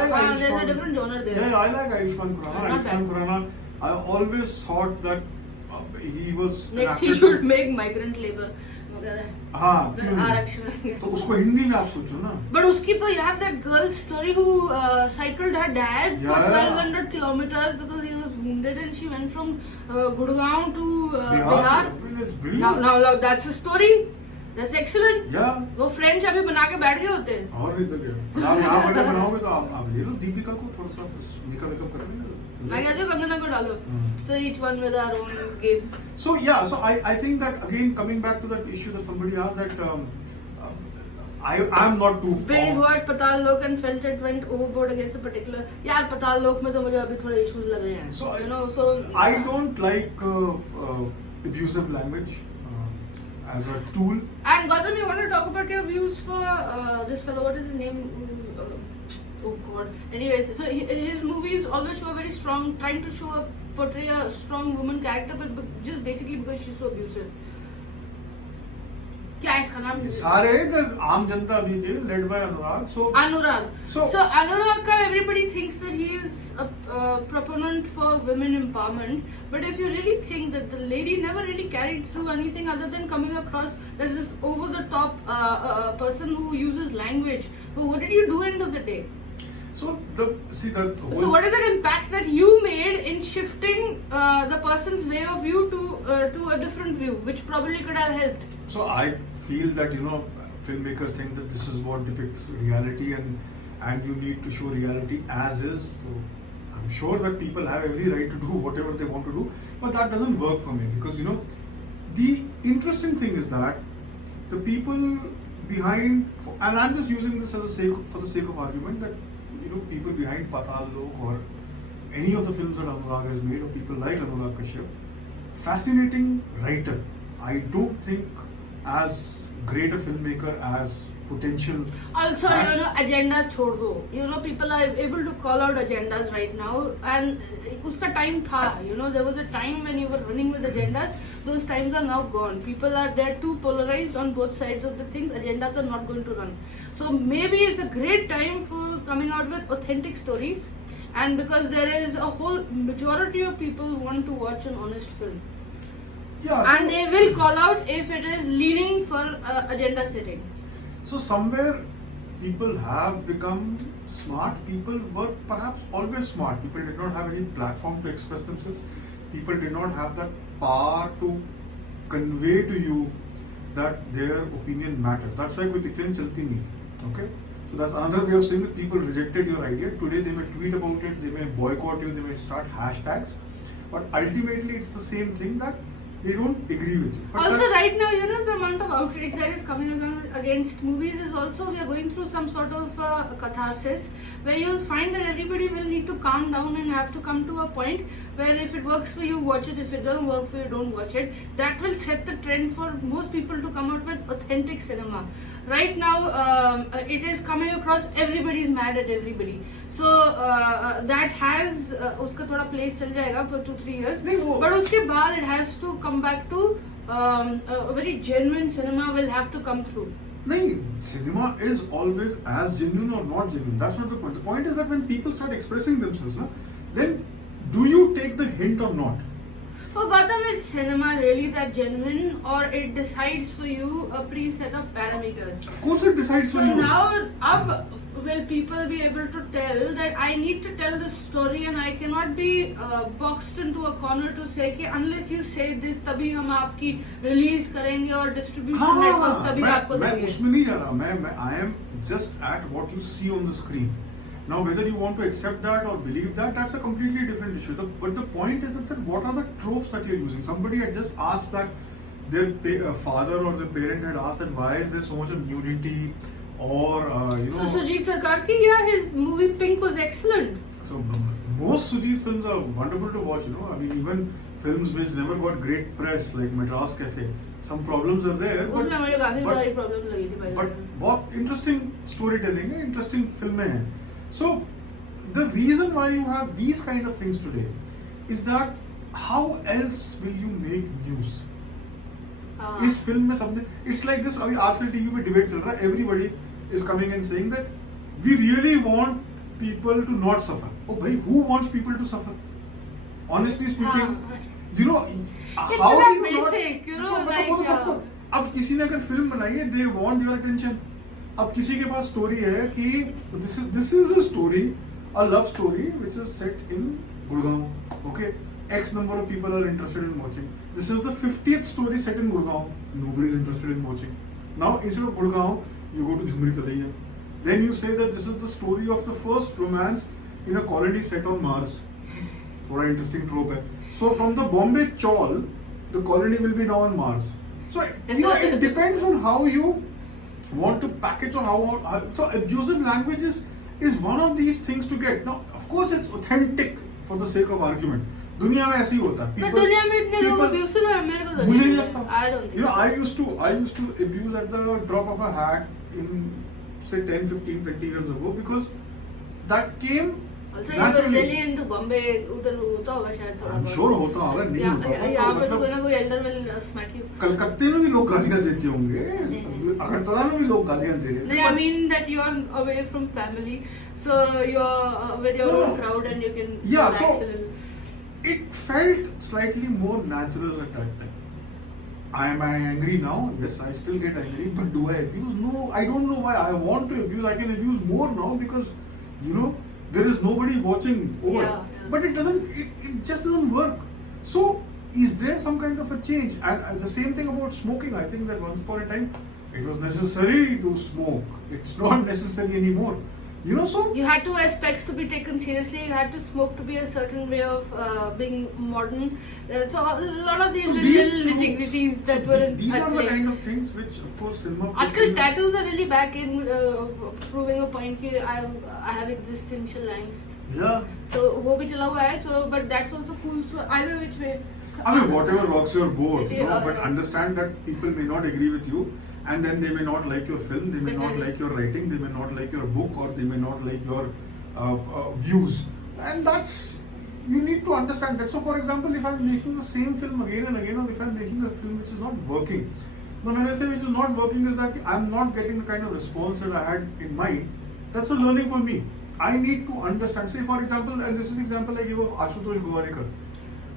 like there's a Ayushmann. different genre there. Yeah, I like Ayushmann Khurrana. Not Ayushmann bad. Khurrana. I always thought that he was. Next he should make migrant labor वगैरह. हाँ क्यों नहीं? आरक्षण. तो उसको हिंदी में आप सोचो ना. But उसकी तो यार that girl's story who cycled her dad for Yeah. 1200 kilometers because he was wounded and she went from Gurgaon to Bihar. Bihar. I mean, it's brilliant. Now that's a story. That's excellent. Yeah. वो French अभी बना के बैठ गए होते हैं. और नहीं तो क्या. आप यहाँ बने बनाओगे तो आप ले लो दीपिका को थोड़ा सा मेकअप कर लेना. मैं कहती हूँ कंगना को डालो. So each one with our own game. So yeah, so I think that again coming back to that issue that somebody asked that I'm not too Binge watched Patal Lok and felt it went overboard against a particular. यार Patal Lok में तो मुझे अभी थोड़े issues लग रहे हैं. So you know, so I don't like abusive language as a tool. And Gautam, you want to talk about your views for this fellow? What is his name? Oh God. Anyways, so his movies always show a very strong, trying to portray a strong woman character, but just basically because she's so abusive. क्या है इसका नाम? सारे आम जनता भी थे led by Anurag. So Anurag. So Anurag ka everybody thinks that he is a proponent for women empowerment, but if you really think that the lady never really carried through anything other than coming across as this over the top person who uses language, but what did you do end of the day? So what is the impact that you made in shifting the person's way of view to a different view, which probably could have helped? So I feel that filmmakers think that this is what depicts reality and you need to show reality as is. So I'm sure that people have every right to do whatever they want to do, but that doesn't work for me because the interesting thing is that the people behind, and I'm just using this as for the sake of argument, that people behind Patal Lok or any of the films that Anurag has made, or people like Anurag Kashyap, fascinating writer. I don't think as great a filmmaker as potential. Also, agendas छोड़ दो. People are able to call out agendas right now, and उसका time था. There was a time when you were running with agendas. Those times are now gone. People are there too polarized on both sides of the things. Agendas are not going to run. So maybe it's a great time for coming out with authentic stories, and because there is a whole majority of people who want to watch an honest film. Yeah, and they will call out if it is leaning for agenda setting. So somewhere people have become smart. People were perhaps always smart. People did not have any platform to express themselves. People did not have that power to convey to you that their opinion matters. That's why कोई picture चलती नहीं थी. Okay? So that's another way of saying that people rejected your idea. Today they may tweet about it, they may boycott you, they may start hashtags. But ultimately it's the same thing that they don't agree with you. But also right now, the amount of outrage that is coming against movies is also, we are going through some sort of catharsis where you'll find that everybody will need to calm down and have to come to a point where if it works for you, watch it. If it doesn't work for you, don't watch it. That will set the trend for most people to come out with authentic cinema. Right now, it is coming across everybody is mad at everybody. So that has उसका थोड़ा place चल जाएगा for 2-3 years. But उसके बाद it has to come back to a very genuine cinema will have to come through. No, cinema is always as genuine or not genuine. That's not the point. The point is that when people start expressing themselves, then do you take the hint or not? So Gautam, is cinema really that genuine, or it decides for you a pre-set of parameters? Of course it decides for you. So now, will people be able to tell that I need to tell the story and I cannot be boxed into a corner to say कि unless you say this तभी हम आपकी release करेंगे और distribution network तभी आपको देंगे. मैं उसमें नहीं जा रहा. I am just at what you see on the screen. Now, whether you want to accept that or believe that, that's a completely different issue. But the point is that what are the tropes that you're using? Somebody had just asked that their father or their parent had asked that why is there so much of nudity or So Sujit Sarkar ki, his movie Pink was excellent. So most Sujit films are wonderful to watch. I mean, even films which never got great press like Madras Cafe, some problems are there. उसमें मुझे काफी बड़ी problem लगी थी. But बहुत interesting storytelling है, interesting फिल्में हैं. So the reason why you have these kind of things today is that how else will you make news? इस फिल्म में सबने इट्स लाइक दिस अभी आजकल टीवी पे डिबेट चल रहा है everybody is coming and saying that we really want people to not suffer oh भाई who wants people to suffer honestly speaking you know how do you basic, you know, like, वो तो सबको अब किसी ने अगर फिल्म बनाई है दे वांट योर अटेंशन अब किसी के पास स्टोरी है कि this is a story a love story which is set in Gurgaon okay X number of people are interested in watching. This is the 50th story set in Gurgaon. Nobody is interested in watching. Now, instead of Gurgaon, you go to Jhumri Talaiya. Then you say that this is the story of the first romance in a colony set on Mars. What an interesting trope. So, from the Bombay Chawl, the colony will be now on Mars. So, you know, it depends on how you want to package or how. So, abusive language is one of these things to get. Now, of course, it's authentic for the sake of argument. दुनिया में ऐसे ही होता है पर दुनिया में इतने लोग अब्यूसिव हैं मेरे को तो मुझे नहीं लगता I don't think you know I used to abuse at the drop of a hat in say 10 15 20 years ago because that came also you were really into Bombay उधर होता होगा शायद I'm sure होता होगा नहीं होता यहाँ पे तो कोई ना कोई elder will smack you कलकत्ते में भी लोग गालियाँ देते होंगे अगरतला में भी लोग गालियाँ दे रहे हैं I mean that you're away from family so you're with your own crowd and you can relax a little. It felt slightly more natural at that time. Am I angry now? Yes, I still get angry. But do I abuse? No, I don't know why. I want to abuse. I can abuse more now because, you know, there is nobody watching over. Yeah. But it doesn't. It just doesn't work. So, is there some kind of a change? And the same thing about smoking. I think that once upon a time, it was necessary to smoke. It's not necessary anymore. You know, so you had to wear specs to be taken seriously. You had to smoke to be a certain way of being modern. So a lot of these little nitty-gritties that were these at are play. the kind of things which, of course, cinema. Actually, tattoos are really back in proving a point that I have existential angst. Yeah. So वो भी चला हुआ है. So but that's also cool. So either which way. I mean, whatever rocks your boat, Yeah, no? But yeah. understand that people may not agree with you, and then they may not like your film, they may not like your writing, they may not like your book, or they may not like your views, and that's you need to understand that. So, for example, if I'm making the same film again and again, or if I'm making a film which is not working, now when I say which is not working, is that I'm not getting the kind of response that I had in mind. That's a learning for me. I need to understand. Say, for example, and this is the example I give of Ashutosh Gowarikar.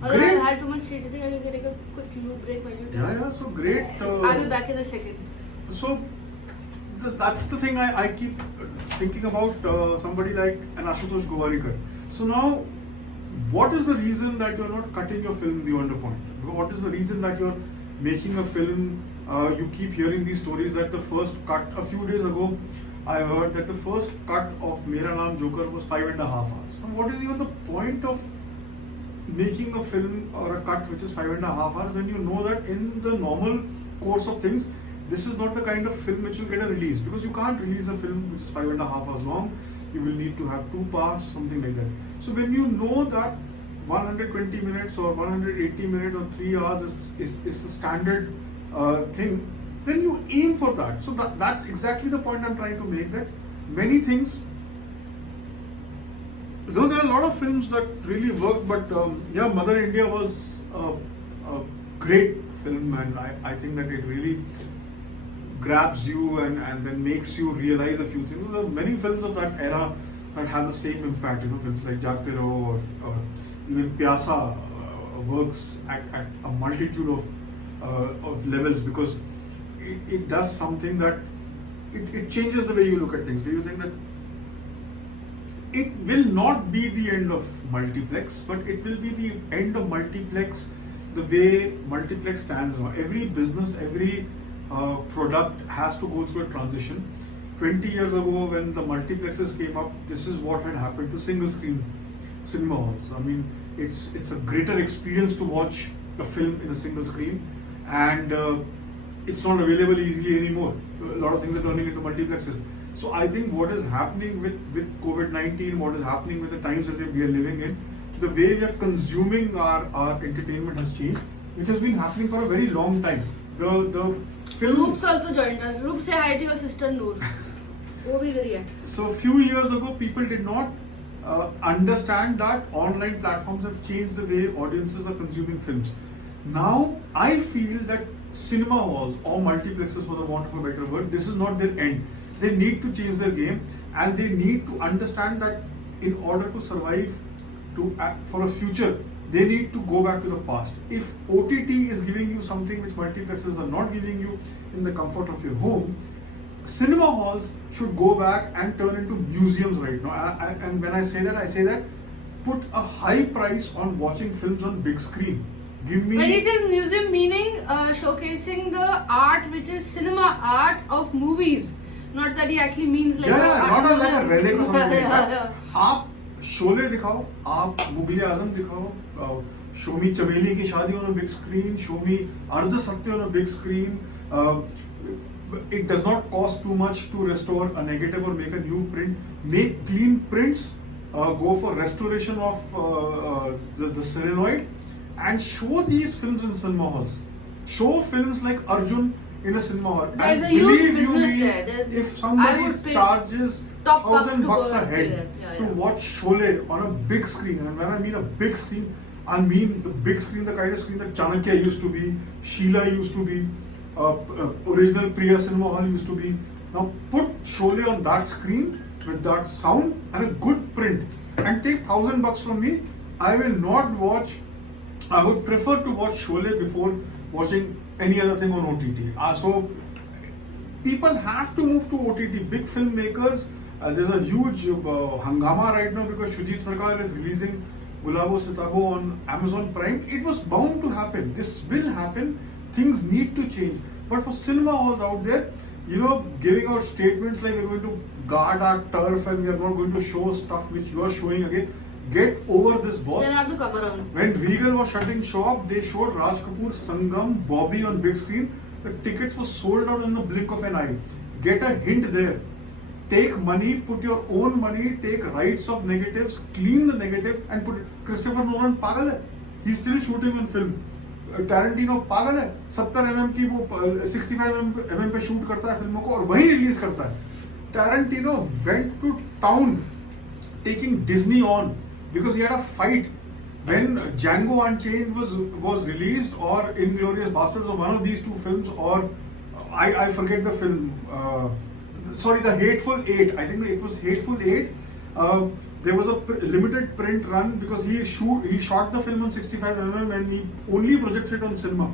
Although I had too much treated, I will take a quick loo break while you talk. Yeah, so great. I'll be back in a second. So that's the thing I keep thinking about somebody like an Ashutosh Gowarikar. So now, what is the reason that you're not cutting your film beyond a point? What is the reason that you're making a film? You keep hearing these stories that the first cut a few days ago, I heard that the first cut of Mera Naam Joker was 5.5 hours. Now, what is even the point of making a film or a cut which is 5.5 hours when you know that in the normal course of things, this is not the kind of film which will get a release, because you can't release a film which is 5.5 hours long. You will need to have 2 parts, something like that. So when you know that 120 minutes or 180 minutes or 3 hours is the standard thing, then you aim for that. So that's exactly the point I'm trying to make, that many things, though there are a lot of films that really work, but yeah, Mother India was a great film, and I think that it really grabs you and then makes you realize a few things. There are many films of that era that have the same impact, you know, films like Jagte Raho or even Pyasa works at a multitude of levels, because it does something that it changes the way you look at things. Do you think that it will not be the end of multiplex, but it will be the end of multiplex the way multiplex stands now? Every business, every product has to go through a transition. 20 years ago, when the multiplexes came up, this is what had happened to single screen cinema halls. I mean, it's a greater experience to watch a film in a single screen, and it's not available easily anymore. A lot of things are turning into multiplexes. So I think what is happening with COVID-19, what is happening with the times that we are living in, the way we are consuming our entertainment has changed, which has been happening for a very long time. The film. Roop's also joined us. Roop, say hi to your sister Noor. वो भी इधर ही है. So a few years ago, people did not understand that online platforms have changed the way audiences are consuming films. Now, I feel that cinema halls or multiplexes, for the want of a better word, this is not their end. They need to change their game, and they need to understand that in order to survive, for a future, they need to go back to the past. If OTT is giving you something which multiplexes are not giving you in the comfort of your home, cinema halls should go back and turn into museums right now. And when I say that, put a high price on watching films on big screen. Give me. When he says museum, meaning showcasing the art which is cinema art of movies. Not that he actually means like not like a relic or something like that. yeah. आप शोले दिखाओ, आप मुगले आजम दिखाओ, show me चमेली की शादी on a big screen, show me अर्ध सत्य on a big screen. It does not cost too much to restore a negative or make a new print. Make clean prints. Go for restoration of the celluloid and show these films in cinema halls. Show films like Arjun in a cinema hall. There's and a huge believe you business me, there. if somebody charges top buck to $1,000 go a head yeah. to watch Sholay on a big screen, and when I mean a big screen, I mean the big screen, the kind of screen that Chanakya used to be, Sheila used to be, original Priya Cinema Hall used to be. Now put Sholay on that screen with that sound and a good print, and take $1,000 from me. I will not watch. I would prefer to watch Sholay before watching any other thing on OTT. So people have to move to OTT. Big filmmakers. There's a huge hangama right now because Shujit Sarkar is releasing Gulabo Sitabo on Amazon Prime. It was bound to happen. This will happen. Things need to change. But for cinema halls out there, giving out statements like we're going to guard our turf and we are not going to show stuff which you are showing again. Get over this, boss. Then have to come around. When Regal was shutting shop, they showed Raj Kapoor, Sangam, Bobby on big screen. The tickets were sold out in the blink of an eye. Get a hint there. Take money, put your own money, take rights of negatives, clean the negative and put it. Christopher Nolan pagal hai. He's still shooting on film. Tarantino पागल है 70 mm की वो 65 mm पे shoot करता है फिल्मों को और वहीं रिलीज करता है. Tarantino went to town taking Disney on because he had a fight when Django Unchained was released or Inglourious Basterds or one of these two films, or I forget the film. Sorry, the Hateful Eight. I think it was Hateful Eight. There was a limited print run because he shot the film on 65 mm and he only projects it on cinema,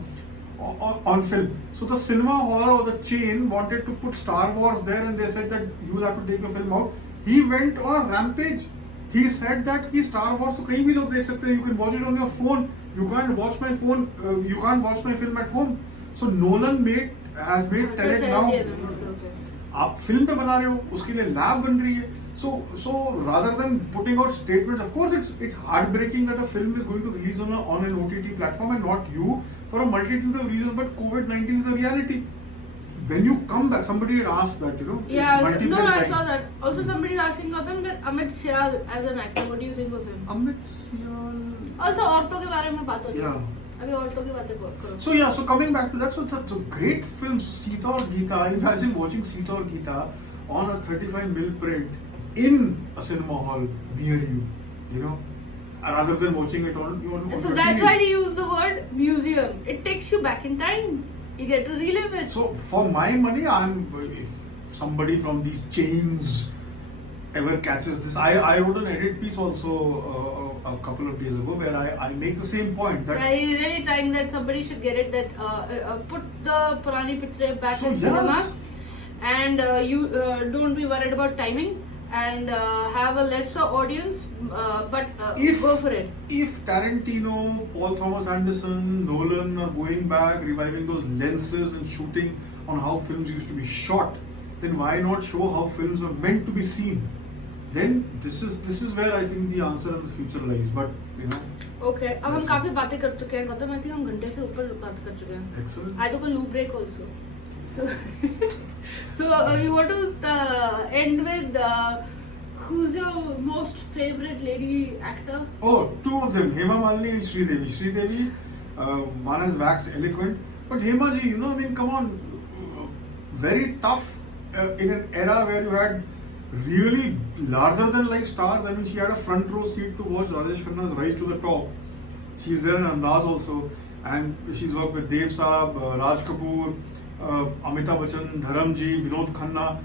on film. So the cinema hall or the chain wanted to put Star Wars there and they said that you will have to take your film out. He went on a rampage. He said that ki Star Wars to kahin bhi log dekh sakte hain. You can watch it on your phone. You can't watch my phone. You can't watch my film at home. So Nolan has made Tenet now. आप film पे बना रहे हो, उसके लिए lab बन रही है. So rather than putting out statements, of course it's heartbreaking that a film is going to release on an OTT platform and not you for a multitude of reasons. But COVID-19 is a reality. When you come back, somebody had asked that, Yeah, I saw that. Also, somebody is asking Gautam that Amit Syal as an actor, what do you think of him? Amit Syal. Also, औरतों के बारे में बात हो रही है. Yeah. अभी औरतों की बातें करो. So coming back to that, so great films, Sita or Geeta. I imagine watching Sita or Geeta on a 35mm print in a cinema hall near you, rather than watching it on So your that's TV. why he used the word museum. It takes you back in time. You get to relive it. So for my money, if somebody from these chains ever catches this, I wrote an edit piece also a couple of days ago where I make the same point that he's really trying that somebody should get it that put the Purani picture back in yes. cinema and you don't be worried about timing and have a lesser audience but go for it. If Tarantino, Paul Thomas Anderson, Nolan are going back, reviving those lenses and shooting on how films used to be shot, then why not show how films are meant to be seen? Then this is where I think the answer in the future lies. But Okay, अब हम काफी बातें कर चुके हैं Gautam. I think हम घंटे से ऊपर बात कर चुके हैं. Excellent. I took a loo break also. So you want to end with who's your most favorite lady actor? Oh, two of them, Hema Malini and Sridevi. Sridevi, one has waxed eloquent, but Hema ji, come on, very tough in an era where you had really larger than life stars. I mean, she had a front row seat to watch Rajesh Khanna's rise to the top. She's there in Andaz also, and she's worked with Dev Saab, Raj Kapoor, Amitabh Bachchan, Dharamji, Vinod Khanna.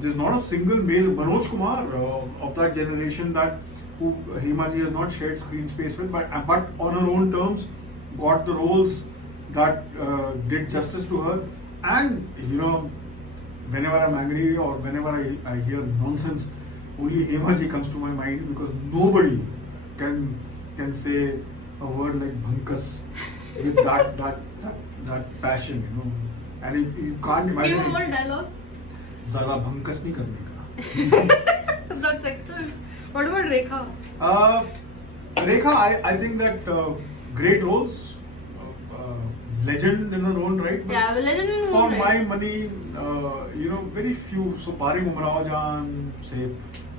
There's not a single male, Manoj Kumar of that generation that who Hema ji has not shared screen space with, but on her own terms, got the roles that did justice to her. And you know, whenever I'm angry or whenever I hear nonsense, only Hema ji comes to my mind, because nobody can say a word like bhankas with that passion, you know. And you can't imagine. Give more dialogue. ज़्यादा भंकस नहीं करने का. That's excellent. What about Rekha? Rekha, I think that great roles, legend in her own right. But Yeah, legend in her for own my right. money, you know, very few. So Parim Umrao Jan, say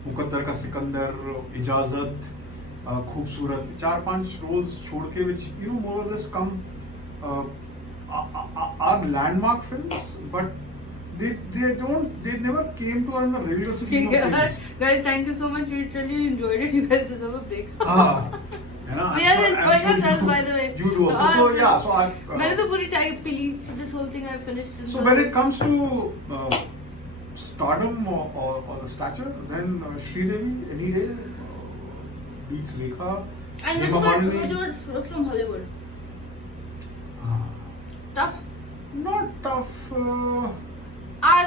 Muqaddar Ka Sikandar, Ijazat, Khoobsurat, 4-5 roles छोड़ के, which you know more or less come are landmark films, but they never came to her in the regular scheme of things. Guys, thank you so much. We really enjoyed it. You guys deserve a break. You know, We are enjoying ourselves, by the way. You do also. So yeah, so I. मैंने तो पूरी चाय पी ली. So this whole thing I finished. In So the- when it comes to stardom or the stature, then Sridevi any day beats Rekha. And Hema Malini. which about from Hollywood? Tough. Not tough.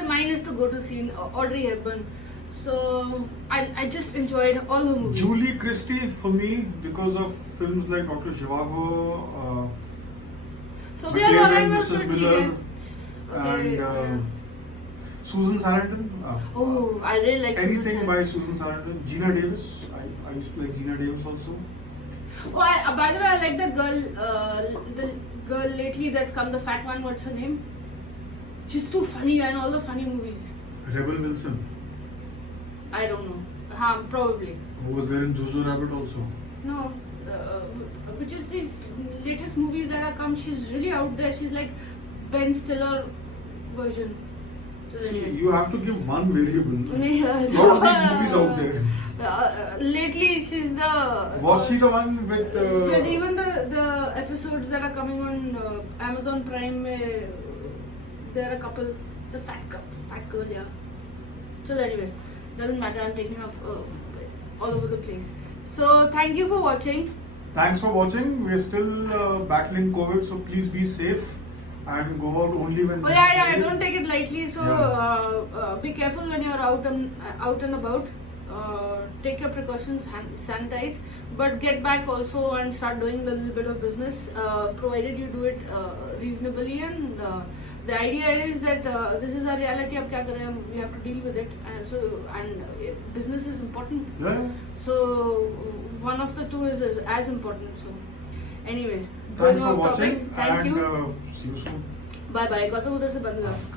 Mine is the go-to scene, Audrey Hepburn. So I just enjoyed all her movies. Julie Christie for me, because of films like Dr. Zhivago, Sophia McLaren, Loren was Mrs. so Miller, Okay, and Susan Sarandon. Oh, I really like Susan Anything Sarandon. by Susan Sarandon. Gina Davis. I used to like Gina Davis also. Oh, by the way, I like that girl, the girl lately that's come, the fat one. What's her name? She's too funny in all the funny movies. Rebel Wilson, I don't know. Probably. who was there in Jojo Rabbit also. No, which is these latest movies that are come. She's really out there. She's like Ben Stiller version. So See, anyways. you have to give one variable. Yeah, Lot of these movies out there. Lately, she's the. Was she the one with? With even the episodes that are coming on Amazon Prime, there are a couple. The fat girl, yeah. So, anyways, doesn't matter. I'm taking up all over the place. So, thank you for watching. Thanks for watching. We are still battling COVID, so please be safe and go out only when. Oh yeah, necessary. don't take it lightly. So be careful when you're out and about. Take your precautions, sanitize, but get back also and start doing a little bit of business, provided you do it reasonably. And the idea is that this is a reality. अब क्या करें? We have to deal with it. And business is important. Yeah. So one of the two is as important. So, anyways, Thanks going for off topic. watching. Thank and, you. See you soon. Bye bye. Gautam उधर से बंद कर.